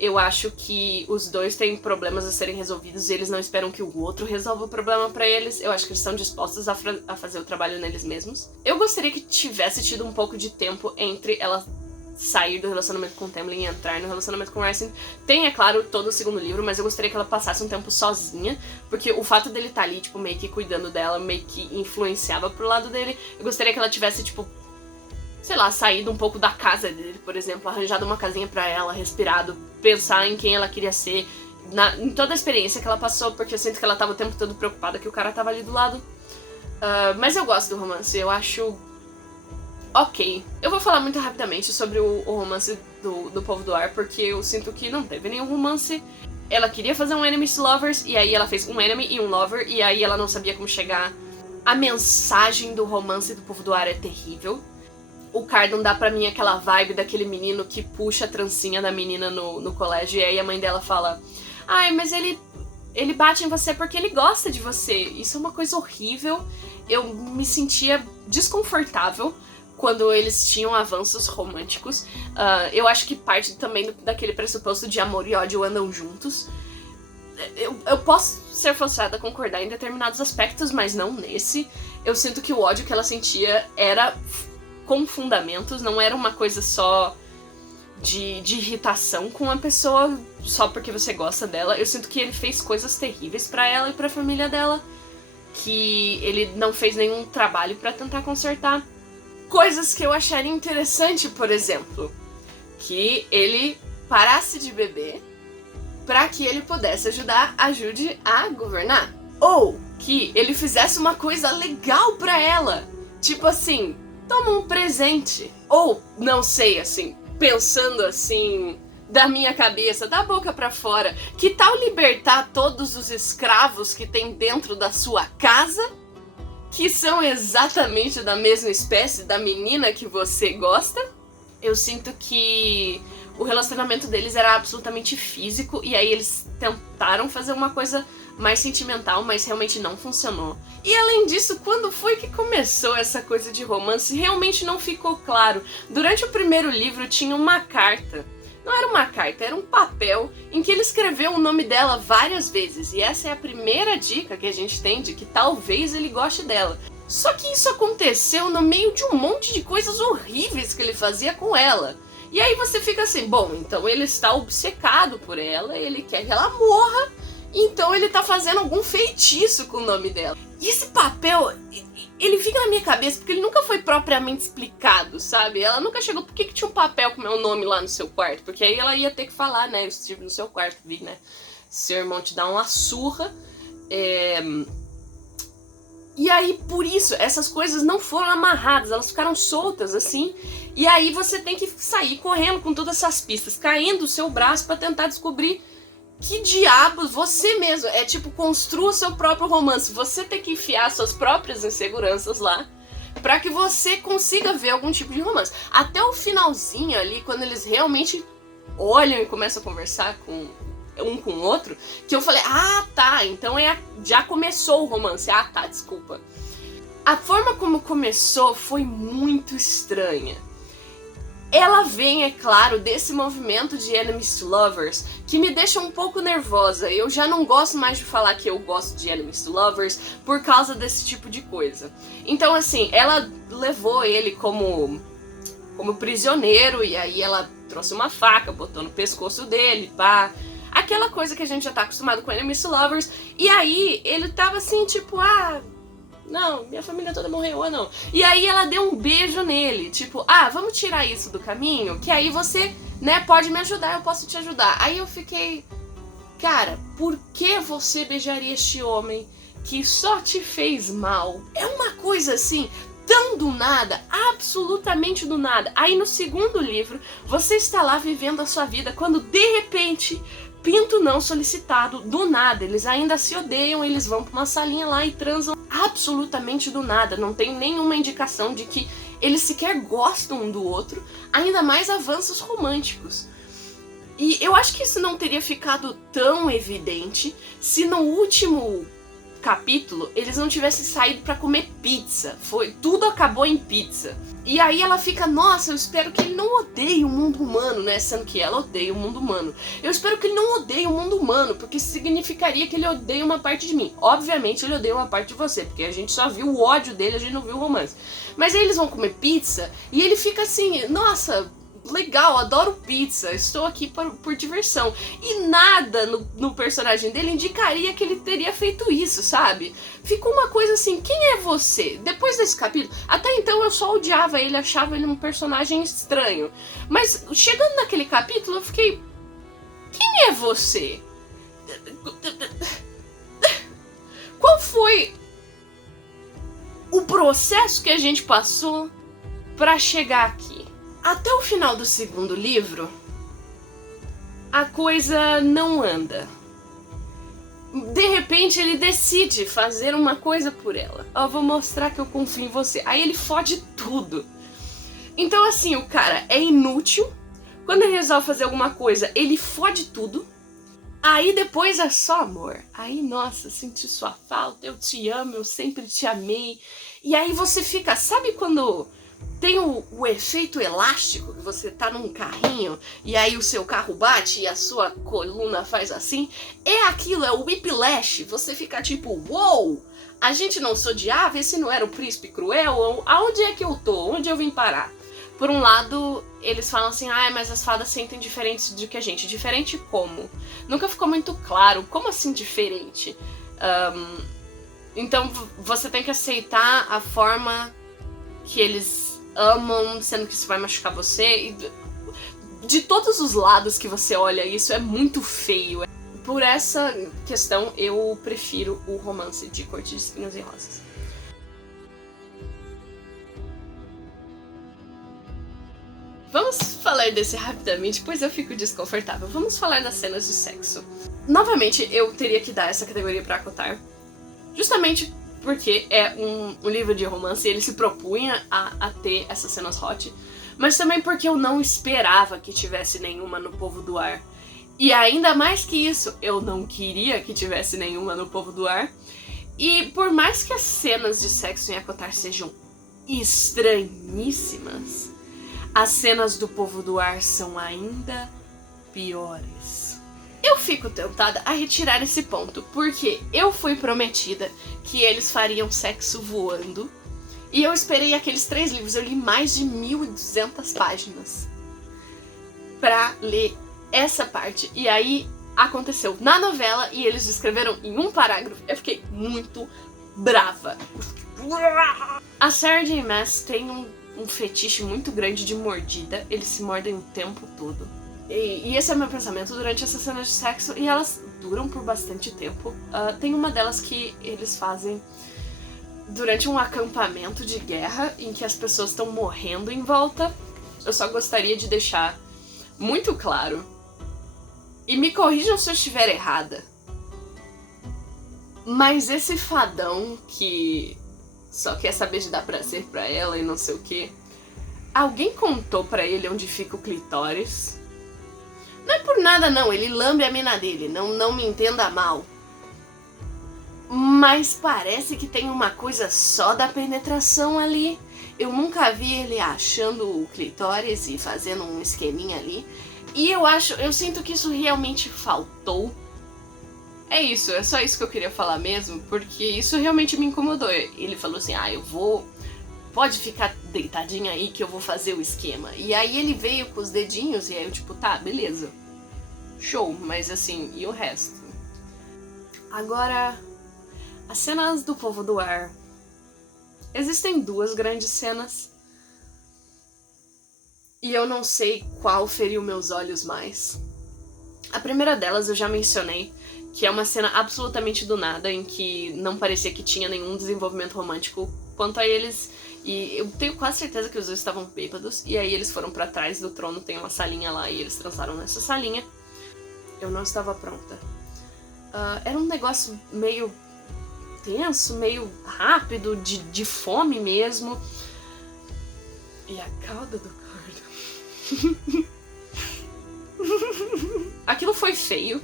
Eu acho que os dois têm problemas a serem resolvidos e eles não esperam que o outro resolva o problema pra eles. Eu acho que eles estão dispostos a fazer o trabalho neles mesmos. Eu gostaria que tivesse tido um pouco de tempo entre ela sair do relacionamento com o Tamlin e entrar no relacionamento com o Rysand. Tem, é claro, todo o segundo livro, mas eu gostaria que ela passasse um tempo sozinha, porque o fato dele estar ali, tipo, meio que cuidando dela, meio que influenciava pro lado dele. Eu gostaria que ela tivesse, tipo, sei lá, saído um pouco da casa dele, por exemplo, arranjado uma casinha pra ela, respirado, pensar em quem ela queria ser, em toda a experiência que ela passou, porque eu sinto que ela tava o tempo todo preocupada que o cara tava ali do lado. Mas eu gosto do romance, eu acho ok. Eu vou falar muito rapidamente sobre o romance do Povo do Ar, porque eu sinto que não teve nenhum romance. Ela queria fazer um Enemies to Lovers, e aí ela fez um Enemy e um Lover, e aí ela não sabia como chegar. A mensagem do romance do Povo do Ar é terrível. O Cardon dá pra mim aquela vibe daquele menino que puxa a trancinha da menina no colégio, e aí a mãe dela fala, mas ele bate em você porque ele gosta de você. Isso é uma coisa horrível. Eu me sentia desconfortável quando eles tinham avanços românticos. Eu acho que parte também daquele pressuposto de amor e ódio andam juntos. Eu posso ser forçada a concordar em determinados aspectos, mas não nesse. Eu sinto que o ódio que ela sentia era com fundamentos, não era uma coisa só de irritação com a pessoa só porque você gosta dela. Eu sinto que ele fez coisas terríveis pra ela e pra família dela, que ele não fez nenhum trabalho pra tentar consertar. Coisas que eu acharia interessante, por exemplo, que ele parasse de beber pra que ele pudesse ajude a governar. Ou que ele fizesse uma coisa legal pra ela, tipo assim, toma um presente. Ou, não sei, assim, pensando assim, da minha cabeça, da boca pra fora, que tal libertar todos os escravos que tem dentro da sua casa, que são exatamente da mesma espécie da menina que você gosta? Eu sinto que o relacionamento deles era absolutamente físico, e aí eles tentaram fazer uma coisa mais sentimental, mas realmente não funcionou. E além disso, quando foi que começou essa coisa de romance, realmente não ficou claro. Durante o primeiro livro tinha uma carta. Não era uma carta, era um papel em que ele escreveu o nome dela várias vezes. E essa é a primeira dica que a gente tem de que talvez ele goste dela. Só que isso aconteceu no meio de um monte de coisas horríveis que ele fazia com ela. E aí você fica assim, bom, então ele está obcecado por ela, ele quer que ela morra, então ele tá fazendo algum feitiço com o nome dela. E esse papel, ele fica na minha cabeça porque ele nunca foi propriamente explicado, sabe? Ela nunca chegou, por que tinha um papel com meu nome lá no seu quarto? Porque aí ela ia ter que falar, né, eu estive no seu quarto, vi, né, seu irmão te dá uma surra, E aí, por isso, essas coisas não foram amarradas, elas ficaram soltas, assim. E aí você tem que sair correndo com todas essas pistas, caindo o seu braço pra tentar descobrir que diabos você mesmo. É tipo, construa o seu próprio romance. Você tem que enfiar suas próprias inseguranças lá pra que você consiga ver algum tipo de romance. Até o finalzinho ali, quando eles realmente olham e começam a conversar um com o outro, que eu falei, ah tá, então já começou o romance, ah tá, desculpa. A forma como começou foi muito estranha. Ela vem, é claro, desse movimento de enemies to lovers, que me deixa um pouco nervosa. Eu já não gosto mais de falar que eu gosto de enemies to lovers por causa desse tipo de coisa. Então assim, ela levou ele como prisioneiro, e aí ela trouxe uma faca, botou no pescoço dele, pá. Aquela coisa que a gente já tá acostumado com enemies to lovers. E aí ele tava assim, tipo, não, minha família toda morreu, não. E aí ela deu um beijo nele, tipo, vamos tirar isso do caminho, que aí você, né, pode me ajudar, eu posso te ajudar. Aí eu fiquei, cara, por que você beijaria este homem que só te fez mal? É uma coisa assim, tão do nada, absolutamente do nada. Aí no segundo livro, você está lá vivendo a sua vida, quando de repente, pinto não solicitado, do nada, eles ainda se odeiam, eles vão pra uma salinha lá e transam absolutamente do nada, não tem nenhuma indicação de que eles sequer gostam um do outro, ainda mais avanços românticos. E eu acho que isso não teria ficado tão evidente se no último capítulo eles não tivessem saído pra comer pizza. Tudo acabou em pizza. E aí ela fica, nossa, eu espero que ele não odeie o mundo humano, né? Sendo que ela odeia o mundo humano. Eu espero que ele não odeie o mundo humano, porque isso significaria que ele odeia uma parte de mim. Obviamente ele odeia uma parte de você, porque a gente só viu o ódio dele, a gente não viu o romance. Mas aí eles vão comer pizza e ele fica assim, nossa, legal, adoro pizza, estou aqui por diversão. E nada no personagem dele indicaria que ele teria feito isso, sabe? Ficou uma coisa assim, quem é você? Depois desse capítulo, até então eu só odiava ele, achava ele um personagem estranho. Mas chegando naquele capítulo eu fiquei, quem é você? Qual foi o processo que a gente passou pra chegar aqui? Até o final do segundo livro, a coisa não anda. De repente ele decide fazer uma coisa por ela. Vou mostrar que eu confio em você. Aí ele fode tudo. Então assim, o cara é inútil. Quando ele resolve fazer alguma coisa, ele fode tudo. Aí depois é só amor. Aí, nossa, senti sua falta, eu te amo, eu sempre te amei. E aí você fica, sabe quando tem o efeito elástico, que você tá num carrinho e aí o seu carro bate e a sua coluna faz assim? É aquilo, é o whiplash. Você fica tipo, uou, a gente não se odiava, esse não era o príncipe cruel? Aonde é que eu tô? Onde eu vim parar? Por um lado, eles falam assim, mas as fadas sentem diferente do que a gente. Diferente como? Nunca ficou muito claro. Como assim diferente? Então você tem que aceitar a forma que eles amam, sendo que isso vai machucar você. E de todos os lados que você olha, isso é muito feio. Por essa questão, eu prefiro o romance de Corte de Espinhos e Rosas. Vamos falar desse rapidamente, pois eu fico desconfortável. Vamos falar das cenas de sexo. Novamente, eu teria que dar essa categoria pra Acotar, justamente porque é um livro de romance e ele se propunha a ter essas cenas hot. mas também porque eu não esperava que tivesse nenhuma no Povo do Ar. E ainda mais que isso, eu não queria que tivesse nenhuma no Povo do Ar. E por mais que as cenas de sexo em ACOTAR sejam estranhíssimas, as cenas do Povo do Ar são ainda piores. Eu fico tentada a retirar esse ponto, porque eu fui prometida que eles fariam sexo voando, e eu esperei aqueles 3 livros, eu li mais de 1.200 páginas pra ler essa parte, e aí aconteceu na novela e eles escreveram em um parágrafo. Eu fiquei muito brava. A Sarah J. Maas tem um fetiche muito grande de mordida, eles se mordem o tempo todo. E esse é o meu pensamento durante essas cenas de sexo, e elas duram por bastante tempo. Tem uma delas que eles fazem durante um acampamento de guerra, em que as pessoas estão morrendo em volta. Eu só gostaria de deixar muito claro, e me corrijam se eu estiver errada, mas esse fadão que só quer saber de dar prazer pra ela e não sei o que, alguém contou pra ele onde fica o clitóris? Não é por nada não, ele lambe a mina dele, não me entenda mal. Mas parece que tem uma coisa só da penetração ali. Eu nunca vi ele achando o clitóris e fazendo um esqueminha ali. E eu sinto que isso realmente faltou. É isso, é só isso que eu queria falar mesmo, porque isso realmente me incomodou. Ele falou assim, pode ficar deitadinha aí que eu vou fazer o esquema. E aí ele veio com os dedinhos e aí eu tipo, tá, beleza. Show, mas assim, e o resto? Agora, as cenas do Povo do Ar. Existem 2 grandes cenas. E eu não sei qual feriu meus olhos mais. A primeira delas eu já mencionei, que é uma cena absolutamente do nada, em que não parecia que tinha nenhum desenvolvimento romântico quanto a eles. E eu tenho quase certeza que os dois estavam bêbados, e aí eles foram pra trás do trono, tem uma salinha lá, e eles transaram nessa salinha. Eu não estava pronta. Era um negócio meio tenso, meio rápido, de fome mesmo. E a cauda do corno. Aquilo foi feio.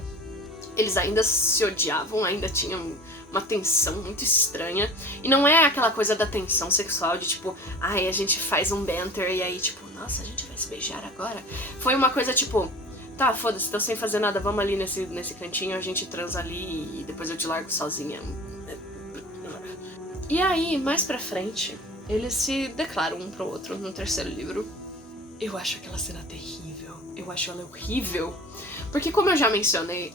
Eles ainda se odiavam, ainda tinham uma tensão muito estranha. E não é aquela coisa da tensão sexual de tipo, a gente faz um banter e aí tipo, nossa, a gente vai se beijar agora. Foi uma coisa tipo, tá, foda-se, tô sem fazer nada, vamos ali nesse cantinho, a gente transa ali e depois eu te largo sozinha. E aí, mais pra frente, eles se declaram um pro outro no 3º livro. Eu acho aquela cena terrível. Eu acho ela horrível. Porque como eu já mencionei,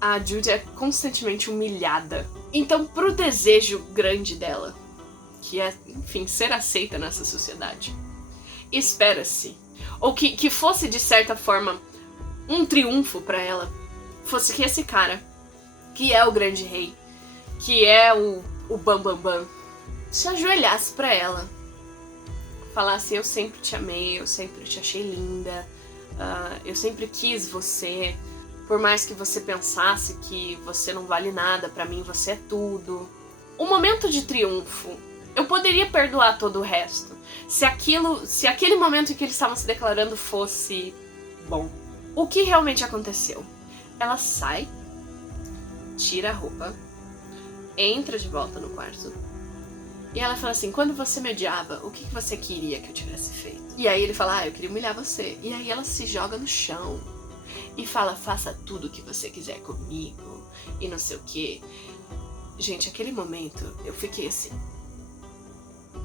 a Judy é constantemente humilhada. Então, pro desejo grande dela, que é, enfim, ser aceita nessa sociedade, espera-se, ou que fosse, de certa forma, um triunfo pra ela, fosse que esse cara, que é o grande rei, que é o bambambam, se ajoelhasse pra ela, falasse, eu sempre te amei, eu sempre te achei linda, eu sempre quis você, por mais que você pensasse que você não vale nada, pra mim você é tudo. O momento de triunfo, eu poderia perdoar todo o resto, se aquele momento em que eles estavam se declarando fosse bom. O que realmente aconteceu? Ela sai, tira a roupa, entra de volta no quarto, e ela fala assim, quando você me odiava, o que você queria que eu tivesse feito? E aí ele fala, eu queria humilhar você. E aí ela se joga no chão e fala, faça tudo o que você quiser comigo, e não sei o que. Gente, aquele momento, eu fiquei assim,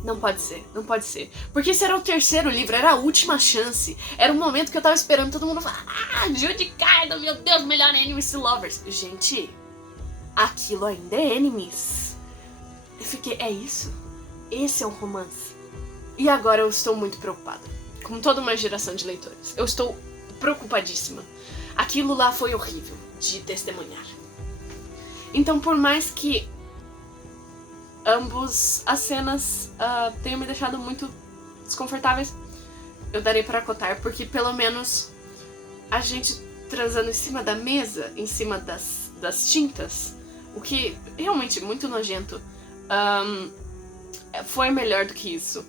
não pode ser, não pode ser. Porque esse era o 3º livro, era a última chance. Era um momento que eu tava esperando todo mundo falar, Judy Cardo, meu Deus, melhor enemies to lovers. Gente, aquilo ainda é enemies. Eu fiquei, é isso? Esse é um romance? E agora eu estou muito preocupada. Com toda uma geração de leitores. Eu estou preocupadíssima. Aquilo lá foi horrível de testemunhar. Então, por mais que ambos as cenas tenham me deixado muito desconfortáveis, eu darei para ACOTAR, porque pelo menos a gente transando em cima da mesa, em cima das tintas, o que realmente muito nojento, foi melhor do que isso.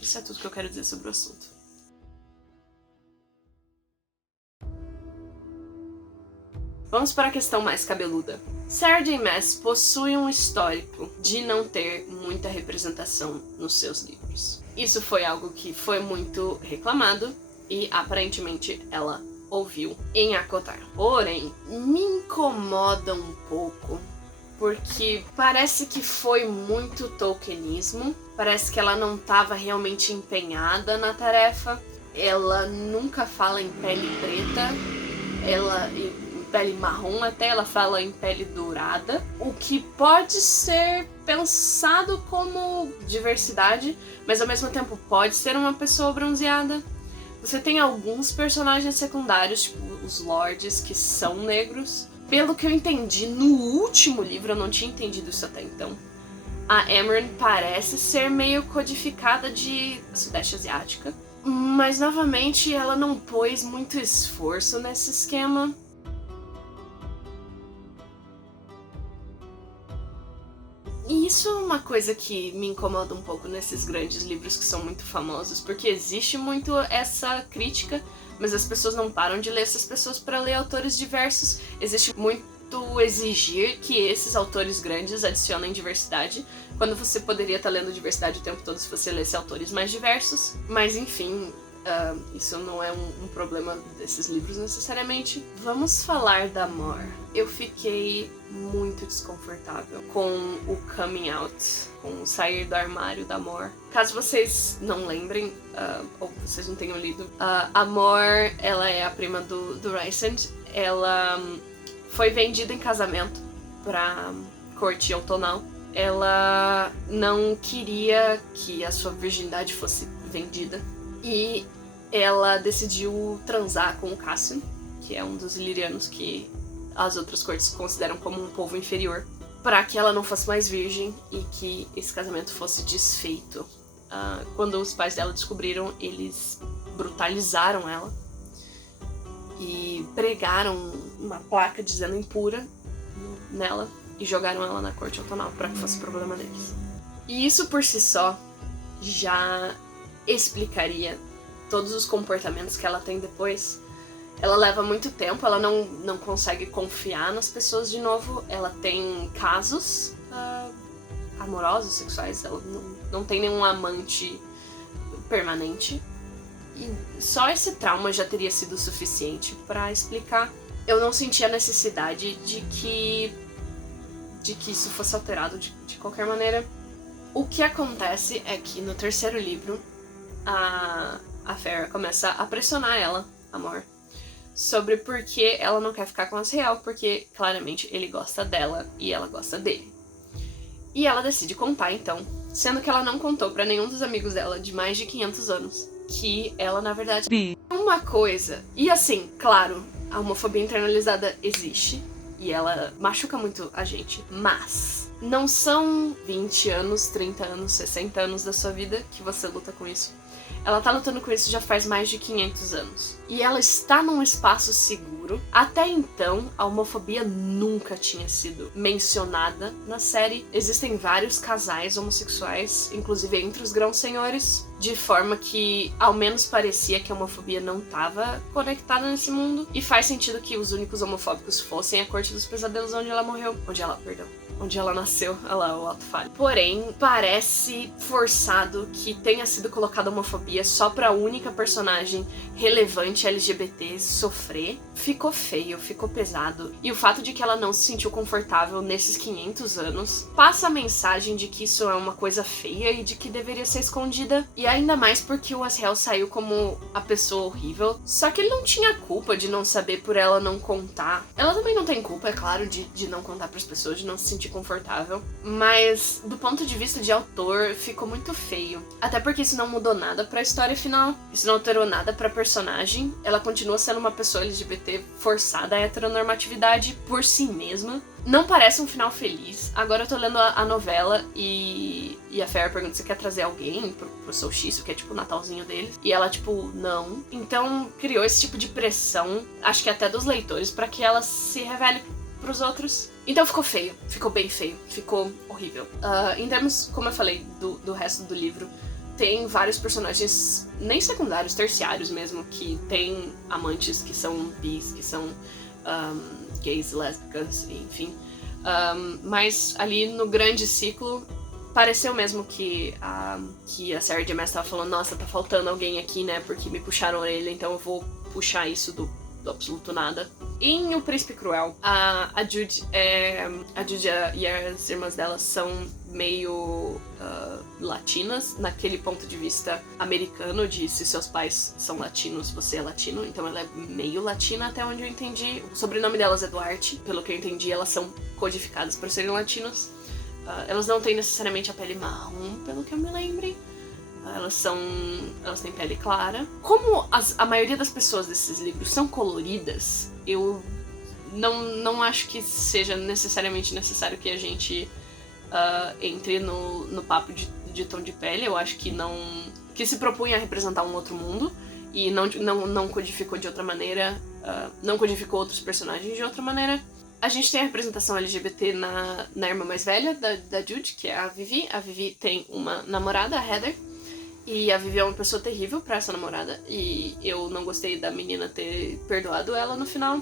Isso é tudo que eu quero dizer sobre o assunto. Vamos para a questão mais cabeluda. Sarah J. Maas possui um histórico de não ter muita representação nos seus livros. Isso foi algo que foi muito reclamado e aparentemente ela ouviu em ACOTAR. Porém, me incomoda um pouco porque parece que foi muito tolkienismo, parece que ela não estava realmente empenhada na tarefa, ela nunca fala em pele preta, em pele marrom até, ela fala em pele dourada, o que pode ser pensado como diversidade, mas ao mesmo tempo pode ser uma pessoa bronzeada. Você tem alguns personagens secundários, tipo os lords, que são negros. Pelo que eu entendi no último livro, eu não tinha entendido isso até então, a Amren parece ser meio codificada de Sudeste Asiática, mas novamente ela não pôs muito esforço nesse esquema. E isso é uma coisa que me incomoda um pouco nesses grandes livros que são muito famosos, porque existe muito essa crítica, mas as pessoas não param de ler essas pessoas para ler autores diversos. Existe muito exigir que esses autores grandes adicionem diversidade, quando você poderia estar lendo diversidade o tempo todo se você lesse autores mais diversos. Mas enfim, isso não é um problema desses livros necessariamente. Vamos falar da Mor. Eu fiquei muito desconfortável com o coming out, com o sair do armário da Mor. Caso vocês não lembrem, ou vocês não tenham lido, a Mor, ela é a prima do Rhysand. Ela foi vendida em casamento pra corte outonal. Ela não queria que a sua virgindade fosse vendida. E ela decidiu transar com o Cassian, que é um dos illyrianos que as outras cortes consideram como um povo inferior, para que ela não fosse mais virgem e que esse casamento fosse desfeito. Quando os pais dela descobriram, eles brutalizaram ela e pregaram uma placa dizendo impura nela e jogaram ela na corte outonal para que fosse problema deles. E isso por si só já explicaria todos os comportamentos que ela tem depois. Ela leva muito tempo, ela não consegue confiar nas pessoas de novo, ela tem casos amorosos, sexuais, ela não tem nenhum amante permanente. E só esse trauma já teria sido suficiente pra explicar. Eu não senti a necessidade de que isso fosse alterado de qualquer maneira. O que acontece é que no terceiro livro, a Feyre começa a pressionar ela, Mor, sobre por que ela não quer ficar com Azriel, porque claramente ele gosta dela e ela gosta dele. E ela decide contar então, sendo que ela não contou pra nenhum dos amigos dela de mais de 500 anos, que ela na verdade é uma coisa. E assim, claro, a homofobia internalizada existe e ela machuca muito a gente, mas não são 20 anos, 30 anos, 60 anos da sua vida que você luta com isso. Ela tá lutando com isso já faz mais de 500 anos. E ela está num espaço seguro. Até então, a homofobia nunca tinha sido mencionada na série. Existem vários casais homossexuais, inclusive entre os grãos-senhores, de forma que ao menos parecia que a homofobia não estava conectada nesse mundo. E faz sentido que os únicos homofóbicos fossem a Corte dos Pesadelos, onde ela onde ela nasceu, olha lá, o alto falho. Porém, parece forçado que tenha sido colocada homofobia só pra única personagem relevante LGBT sofrer. Ficou feio, ficou pesado. E o fato de que ela não se sentiu confortável nesses 500 anos passa a mensagem de que isso é uma coisa feia e de que deveria ser escondida. E ainda mais porque o Azriel saiu como a pessoa horrível. Só que ele não tinha culpa de não saber por ela não contar. Ela também não tem culpa, é claro, de não contar pras pessoas, de não se sentir confortável, mas do ponto de vista de autor ficou muito feio, até porque isso não mudou nada pra história final, isso não alterou nada pra personagem, ela continua sendo uma pessoa LGBT forçada à heteronormatividade por si mesma. Não parece um final feliz. Agora eu tô lendo a novela e a Feyre pergunta se quer trazer alguém pro solstício, que é tipo o Natalzinho deles. E ela, tipo, não. Então criou esse tipo de pressão, acho que até dos leitores, pra que ela se revele pros outros. Então ficou feio, ficou bem feio, ficou horrível. Em termos, como eu falei, do resto do livro, tem vários personagens, nem secundários, terciários mesmo, que tem amantes que são bis, que são gays, lésbicas, enfim. Mas ali no grande ciclo, pareceu mesmo que a Sarah J. Maas tava falando, nossa, tá faltando alguém aqui, né, porque me puxaram a orelha, então eu vou puxar isso do absoluto nada. Em O Príncipe Cruel, a Jude e as irmãs dela são meio latinas, naquele ponto de vista americano, de se seus pais são latinos, você é latino, então ela é meio latina até onde eu entendi. O sobrenome delas é Duarte, pelo que eu entendi, elas são codificadas para serem latinas. Elas não têm necessariamente a pele marrom, pelo que eu me lembre. Elas têm pele clara. Como a maioria das pessoas desses livros são coloridas, eu não acho que seja necessariamente necessário que a gente entre no papo de tom de pele. Eu acho que se propunha a representar um outro mundo e não codificou de outra maneira, não codificou outros personagens de outra maneira. A gente tem a representação LGBT na irmã mais velha da Jude, que é a Vivi. A Vivi tem uma namorada, a Heather, e a Vivi é uma pessoa terrível pra essa namorada, e eu não gostei da menina ter perdoado ela no final.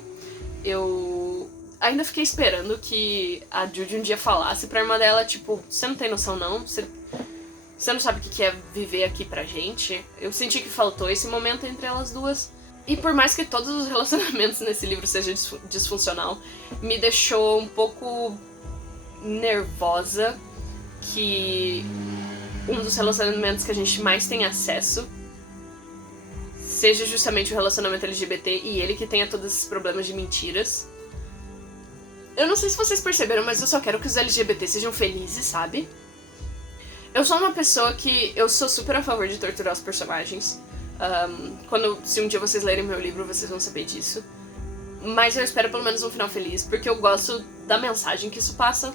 Eu ainda fiquei esperando que a Jude um dia falasse pra irmã dela, tipo, você não tem noção não? Você não sabe o que é viver aqui pra gente? Eu senti que faltou esse momento entre elas duas. E por mais que todos os relacionamentos nesse livro sejam disfuncional, me deixou um pouco nervosa que um dos relacionamentos que a gente mais tem acesso seja justamente o relacionamento LGBT e ele que tenha todos esses problemas de mentiras. Eu não sei se vocês perceberam, mas eu só quero que os LGBT sejam felizes, sabe? Eu sou uma pessoa que eu sou super a favor de torturar os personagens. Se um dia vocês lerem meu livro, vocês vão saber disso. Mas eu espero pelo menos um final feliz, porque eu gosto da mensagem que isso passa.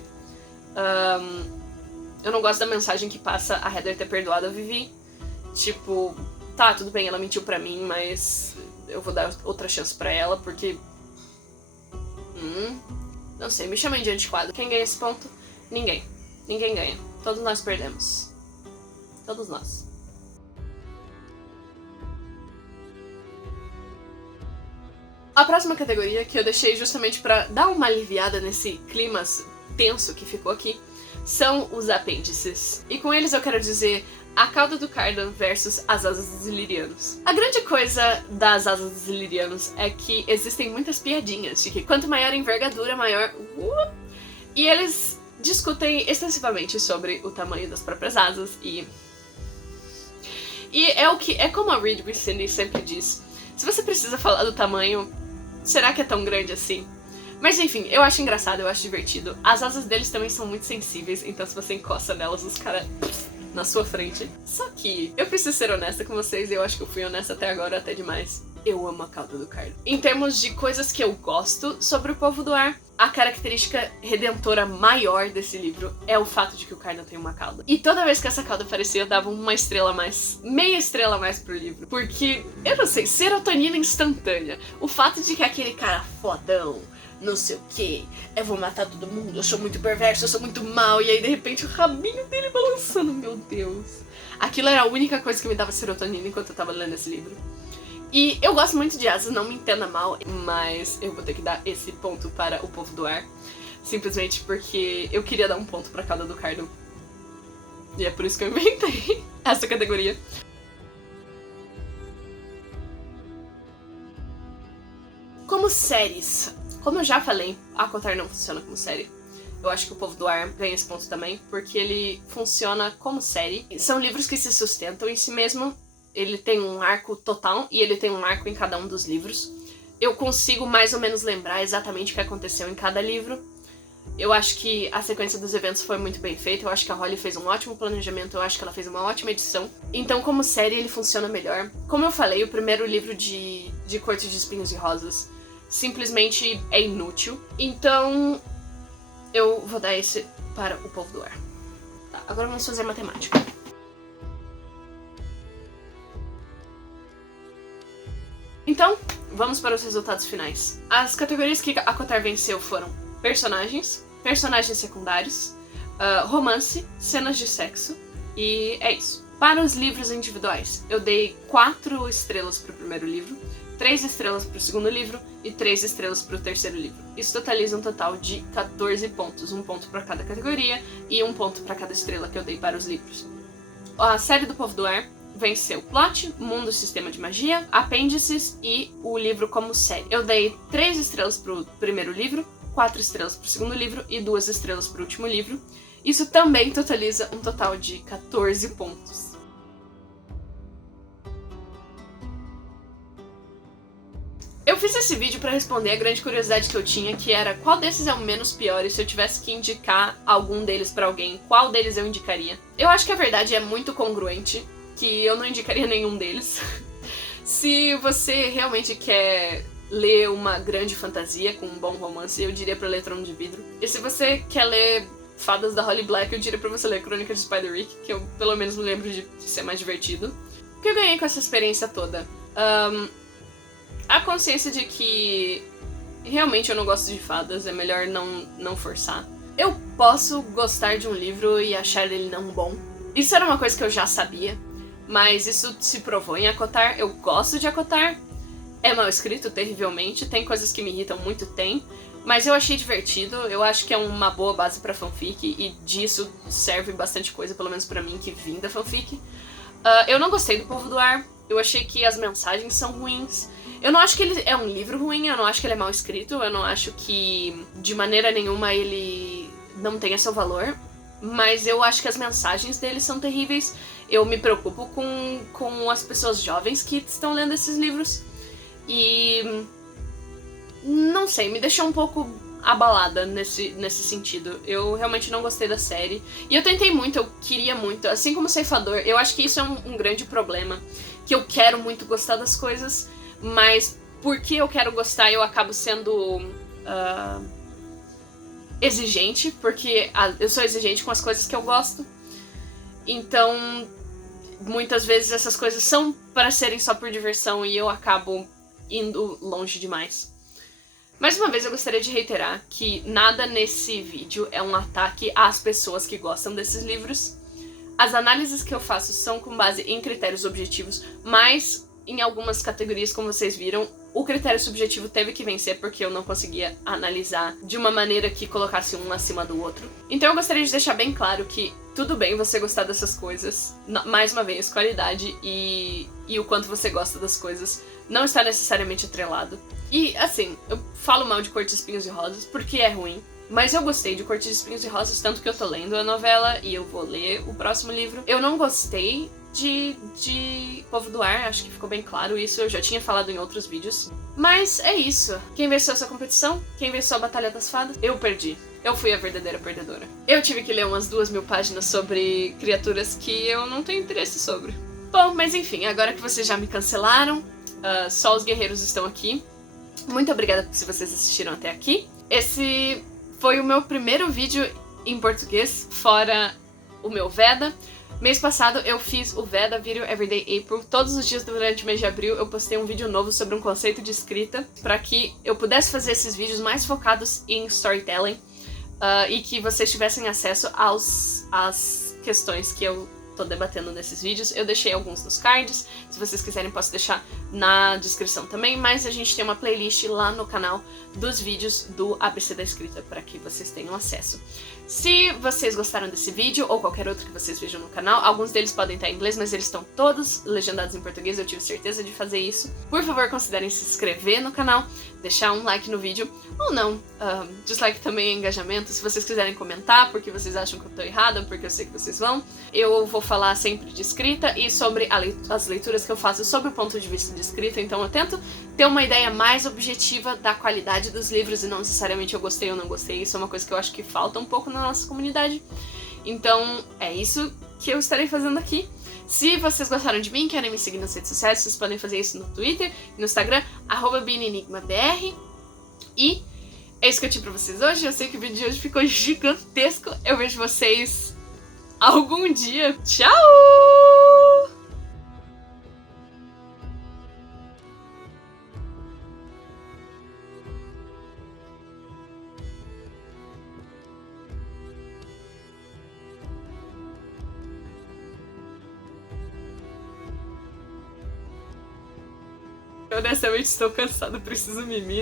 Eu não gosto da mensagem que passa a Heather ter perdoado a Vivi. Tipo, tá, tudo bem, ela mentiu pra mim, mas eu vou dar outra chance pra ela, porque... não sei, me chamem de antiquado. Quem ganha esse ponto? Ninguém. Ninguém ganha. Todos nós perdemos. Todos nós. A próxima categoria, que eu deixei justamente pra dar uma aliviada nesse clima tenso que ficou aqui, são os apêndices. E com eles eu quero dizer a cauda do Cardan versus as asas dos Illyrianos. A grande coisa das asas dos Illyrianos é que existem muitas piadinhas de que quanto maior a envergadura, maior... E eles discutem extensivamente sobre o tamanho das próprias asas e é como a Reed Cindy sempre diz. Se você precisa falar do tamanho, será que é tão grande assim? Mas enfim, eu acho engraçado, eu acho divertido. As asas deles também são muito sensíveis, então se você encosta nelas, os caras na sua frente. Só que eu preciso ser honesta com vocês, e eu acho que eu fui honesta até agora, até demais. Eu amo a cauda do Cardan. Em termos de coisas que eu gosto sobre o Povo do Ar, a característica redentora maior desse livro é o fato de que o Cardan tem uma cauda. E toda vez que essa cauda aparecia, eu dava uma estrela a mais, meia estrela a mais pro livro. Porque, eu não sei, serotonina instantânea. O fato de que aquele cara fodão, não sei o que, eu vou matar todo mundo, eu sou muito perverso, eu sou muito mal, e aí de repente o rabinho dele balançando, meu Deus. Aquilo era a única coisa que me dava serotonina enquanto eu tava lendo esse livro. E eu gosto muito de asas, não me entenda mal, mas eu vou ter que dar esse ponto para o Povo do Ar, simplesmente porque eu queria dar um ponto pra cauda do Cardan. E é por isso que eu inventei essa categoria. Como séries, como eu já falei, ACOTAR não funciona como série. Eu acho que o Povo do Ar ganha esse ponto também, porque ele funciona como série. São livros que se sustentam em si mesmo. Ele tem um arco total e ele tem um arco em cada um dos livros. Eu consigo mais ou menos lembrar exatamente o que aconteceu em cada livro. Eu acho que a sequência dos eventos foi muito bem feita. Eu acho que a Holly fez um ótimo planejamento. Eu acho que ela fez uma ótima edição. Então, como série, ele funciona melhor. Como eu falei, o primeiro livro de Corte de Espinhos e Rosas simplesmente é inútil. Então, eu vou dar esse para o Povo do Ar. Tá, agora vamos fazer matemática. Então, vamos para os resultados finais. As categorias que a ACOTAR venceu foram personagens, personagens secundários, romance, cenas de sexo, e é isso. Para os livros individuais, eu dei 4 estrelas para o primeiro livro, 3 estrelas para o segundo livro e 3 estrelas para o terceiro livro. Isso totaliza um total de 14 pontos, 1 ponto para cada categoria e 1 ponto para cada estrela que eu dei para os livros. A série do Povo do Ar venceu Plot, Mundo Sistema de Magia, Apêndices e o livro como série. Eu dei 3 estrelas para o primeiro livro, 4 estrelas para o segundo livro e 2 estrelas para o último livro. Isso também totaliza um total de 14 pontos. Eu fiz esse vídeo para responder a grande curiosidade que eu tinha, que era qual desses é o menos pior e se eu tivesse que indicar algum deles para alguém, qual deles eu indicaria. Eu acho que a verdade é muito congruente, que eu não indicaria nenhum deles. Se você realmente quer ler uma grande fantasia com um bom romance, eu diria pra ler Trono de Vidro. E se você quer ler Fadas da Holly Black, eu diria pra você ler Crônica de Spider-Rick, que eu pelo menos me lembro de ser mais divertido. O que eu ganhei com essa experiência toda? A consciência de que realmente eu não gosto de fadas, é melhor não forçar. Eu posso gostar de um livro e achar ele não bom. Isso era uma coisa que eu já sabia, mas isso se provou em Acotar. Eu gosto de Acotar. É mal escrito, terrivelmente. Tem coisas que me irritam muito, tem. Mas eu achei divertido. Eu acho que é uma boa base pra fanfic. E disso serve bastante coisa, pelo menos pra mim, que vim da fanfic. Eu não gostei do Povo do Ar. Eu achei que as mensagens são ruins. Eu não acho que ele é um livro ruim. Eu não acho que ele é mal escrito. Eu não acho que, de maneira nenhuma, ele não tenha seu valor. Mas eu acho que as mensagens dele são terríveis. Eu me preocupo com as pessoas jovens que estão lendo esses livros. E não sei, me deixou um pouco abalada nesse sentido. Eu realmente não gostei da série. E eu tentei muito, eu queria muito. Assim como Ceifador, eu acho que isso é um grande problema. Que eu quero muito gostar das coisas, mas porque eu quero gostar eu acabo sendo exigente, porque eu sou exigente com as coisas que eu gosto. Então, muitas vezes essas coisas são para serem só por diversão e eu acabo indo longe demais. Mais uma vez eu gostaria de reiterar que nada nesse vídeo é um ataque às pessoas que gostam desses livros. As análises que eu faço são com base em critérios objetivos, mas em algumas categorias, como vocês viram, o critério subjetivo teve que vencer porque eu não conseguia analisar de uma maneira que colocasse um acima do outro. Então eu gostaria de deixar bem claro que tudo bem você gostar dessas coisas, mais uma vez, qualidade e o quanto você gosta das coisas não está necessariamente atrelado. E assim, eu falo mal de Cortes, Espinhos e Rosas porque é ruim, mas eu gostei de Cortes, Espinhos e Rosas, tanto que eu tô lendo a novela e eu vou ler o próximo livro. Eu não gostei de Povo do Ar, acho que ficou bem claro isso, eu já tinha falado em outros vídeos. Mas é isso. Quem venceu essa competição? Quem venceu a Batalha das Fadas? Eu perdi. Eu fui a verdadeira perdedora. Eu tive que ler umas 2.000 páginas sobre criaturas que eu não tenho interesse sobre. Bom, mas enfim, agora que vocês já me cancelaram, só os guerreiros estão aqui. Muito obrigada se vocês assistiram até aqui. Esse foi o meu primeiro vídeo em português, fora o meu Veda. Mês passado eu fiz o Veda Video Everyday April. Todos os dias durante o mês de abril eu postei um vídeo novo sobre um conceito de escrita para que eu pudesse fazer esses vídeos mais focados em storytelling e que vocês tivessem acesso às questões que eu tô debatendo nesses vídeos. Eu deixei alguns nos cards, se vocês quiserem posso deixar na descrição também, mas a gente tem uma playlist lá no canal dos vídeos do ABC da Escrita para que vocês tenham acesso. Se vocês gostaram desse vídeo ou qualquer outro que vocês vejam no canal, alguns deles podem estar em inglês, mas eles estão todos legendados em português, eu tive certeza de fazer isso. Por favor, considerem se inscrever no canal, deixar um like no vídeo, ou não, dislike também é engajamento. Se vocês quiserem comentar porque vocês acham que eu tô errada, porque eu sei que vocês vão, eu vou falar sempre de escrita e sobre as leituras que eu faço sob o ponto de vista de escrita, então eu tento ter uma ideia mais objetiva da qualidade dos livros e não necessariamente eu gostei ou não gostei. Isso é uma coisa que eu acho que falta um pouco na nossa comunidade. Então é isso que eu estarei fazendo aqui. Se vocês gostaram de mim, querem me seguir nas redes sociais, vocês podem fazer isso no Twitter e no Instagram, @BiniEnigmaBR. E é isso que eu tinha pra vocês hoje. Eu sei que o vídeo de hoje ficou gigantesco. Eu vejo vocês algum dia. Tchau! Eu honestamente estou cansada, preciso mimir.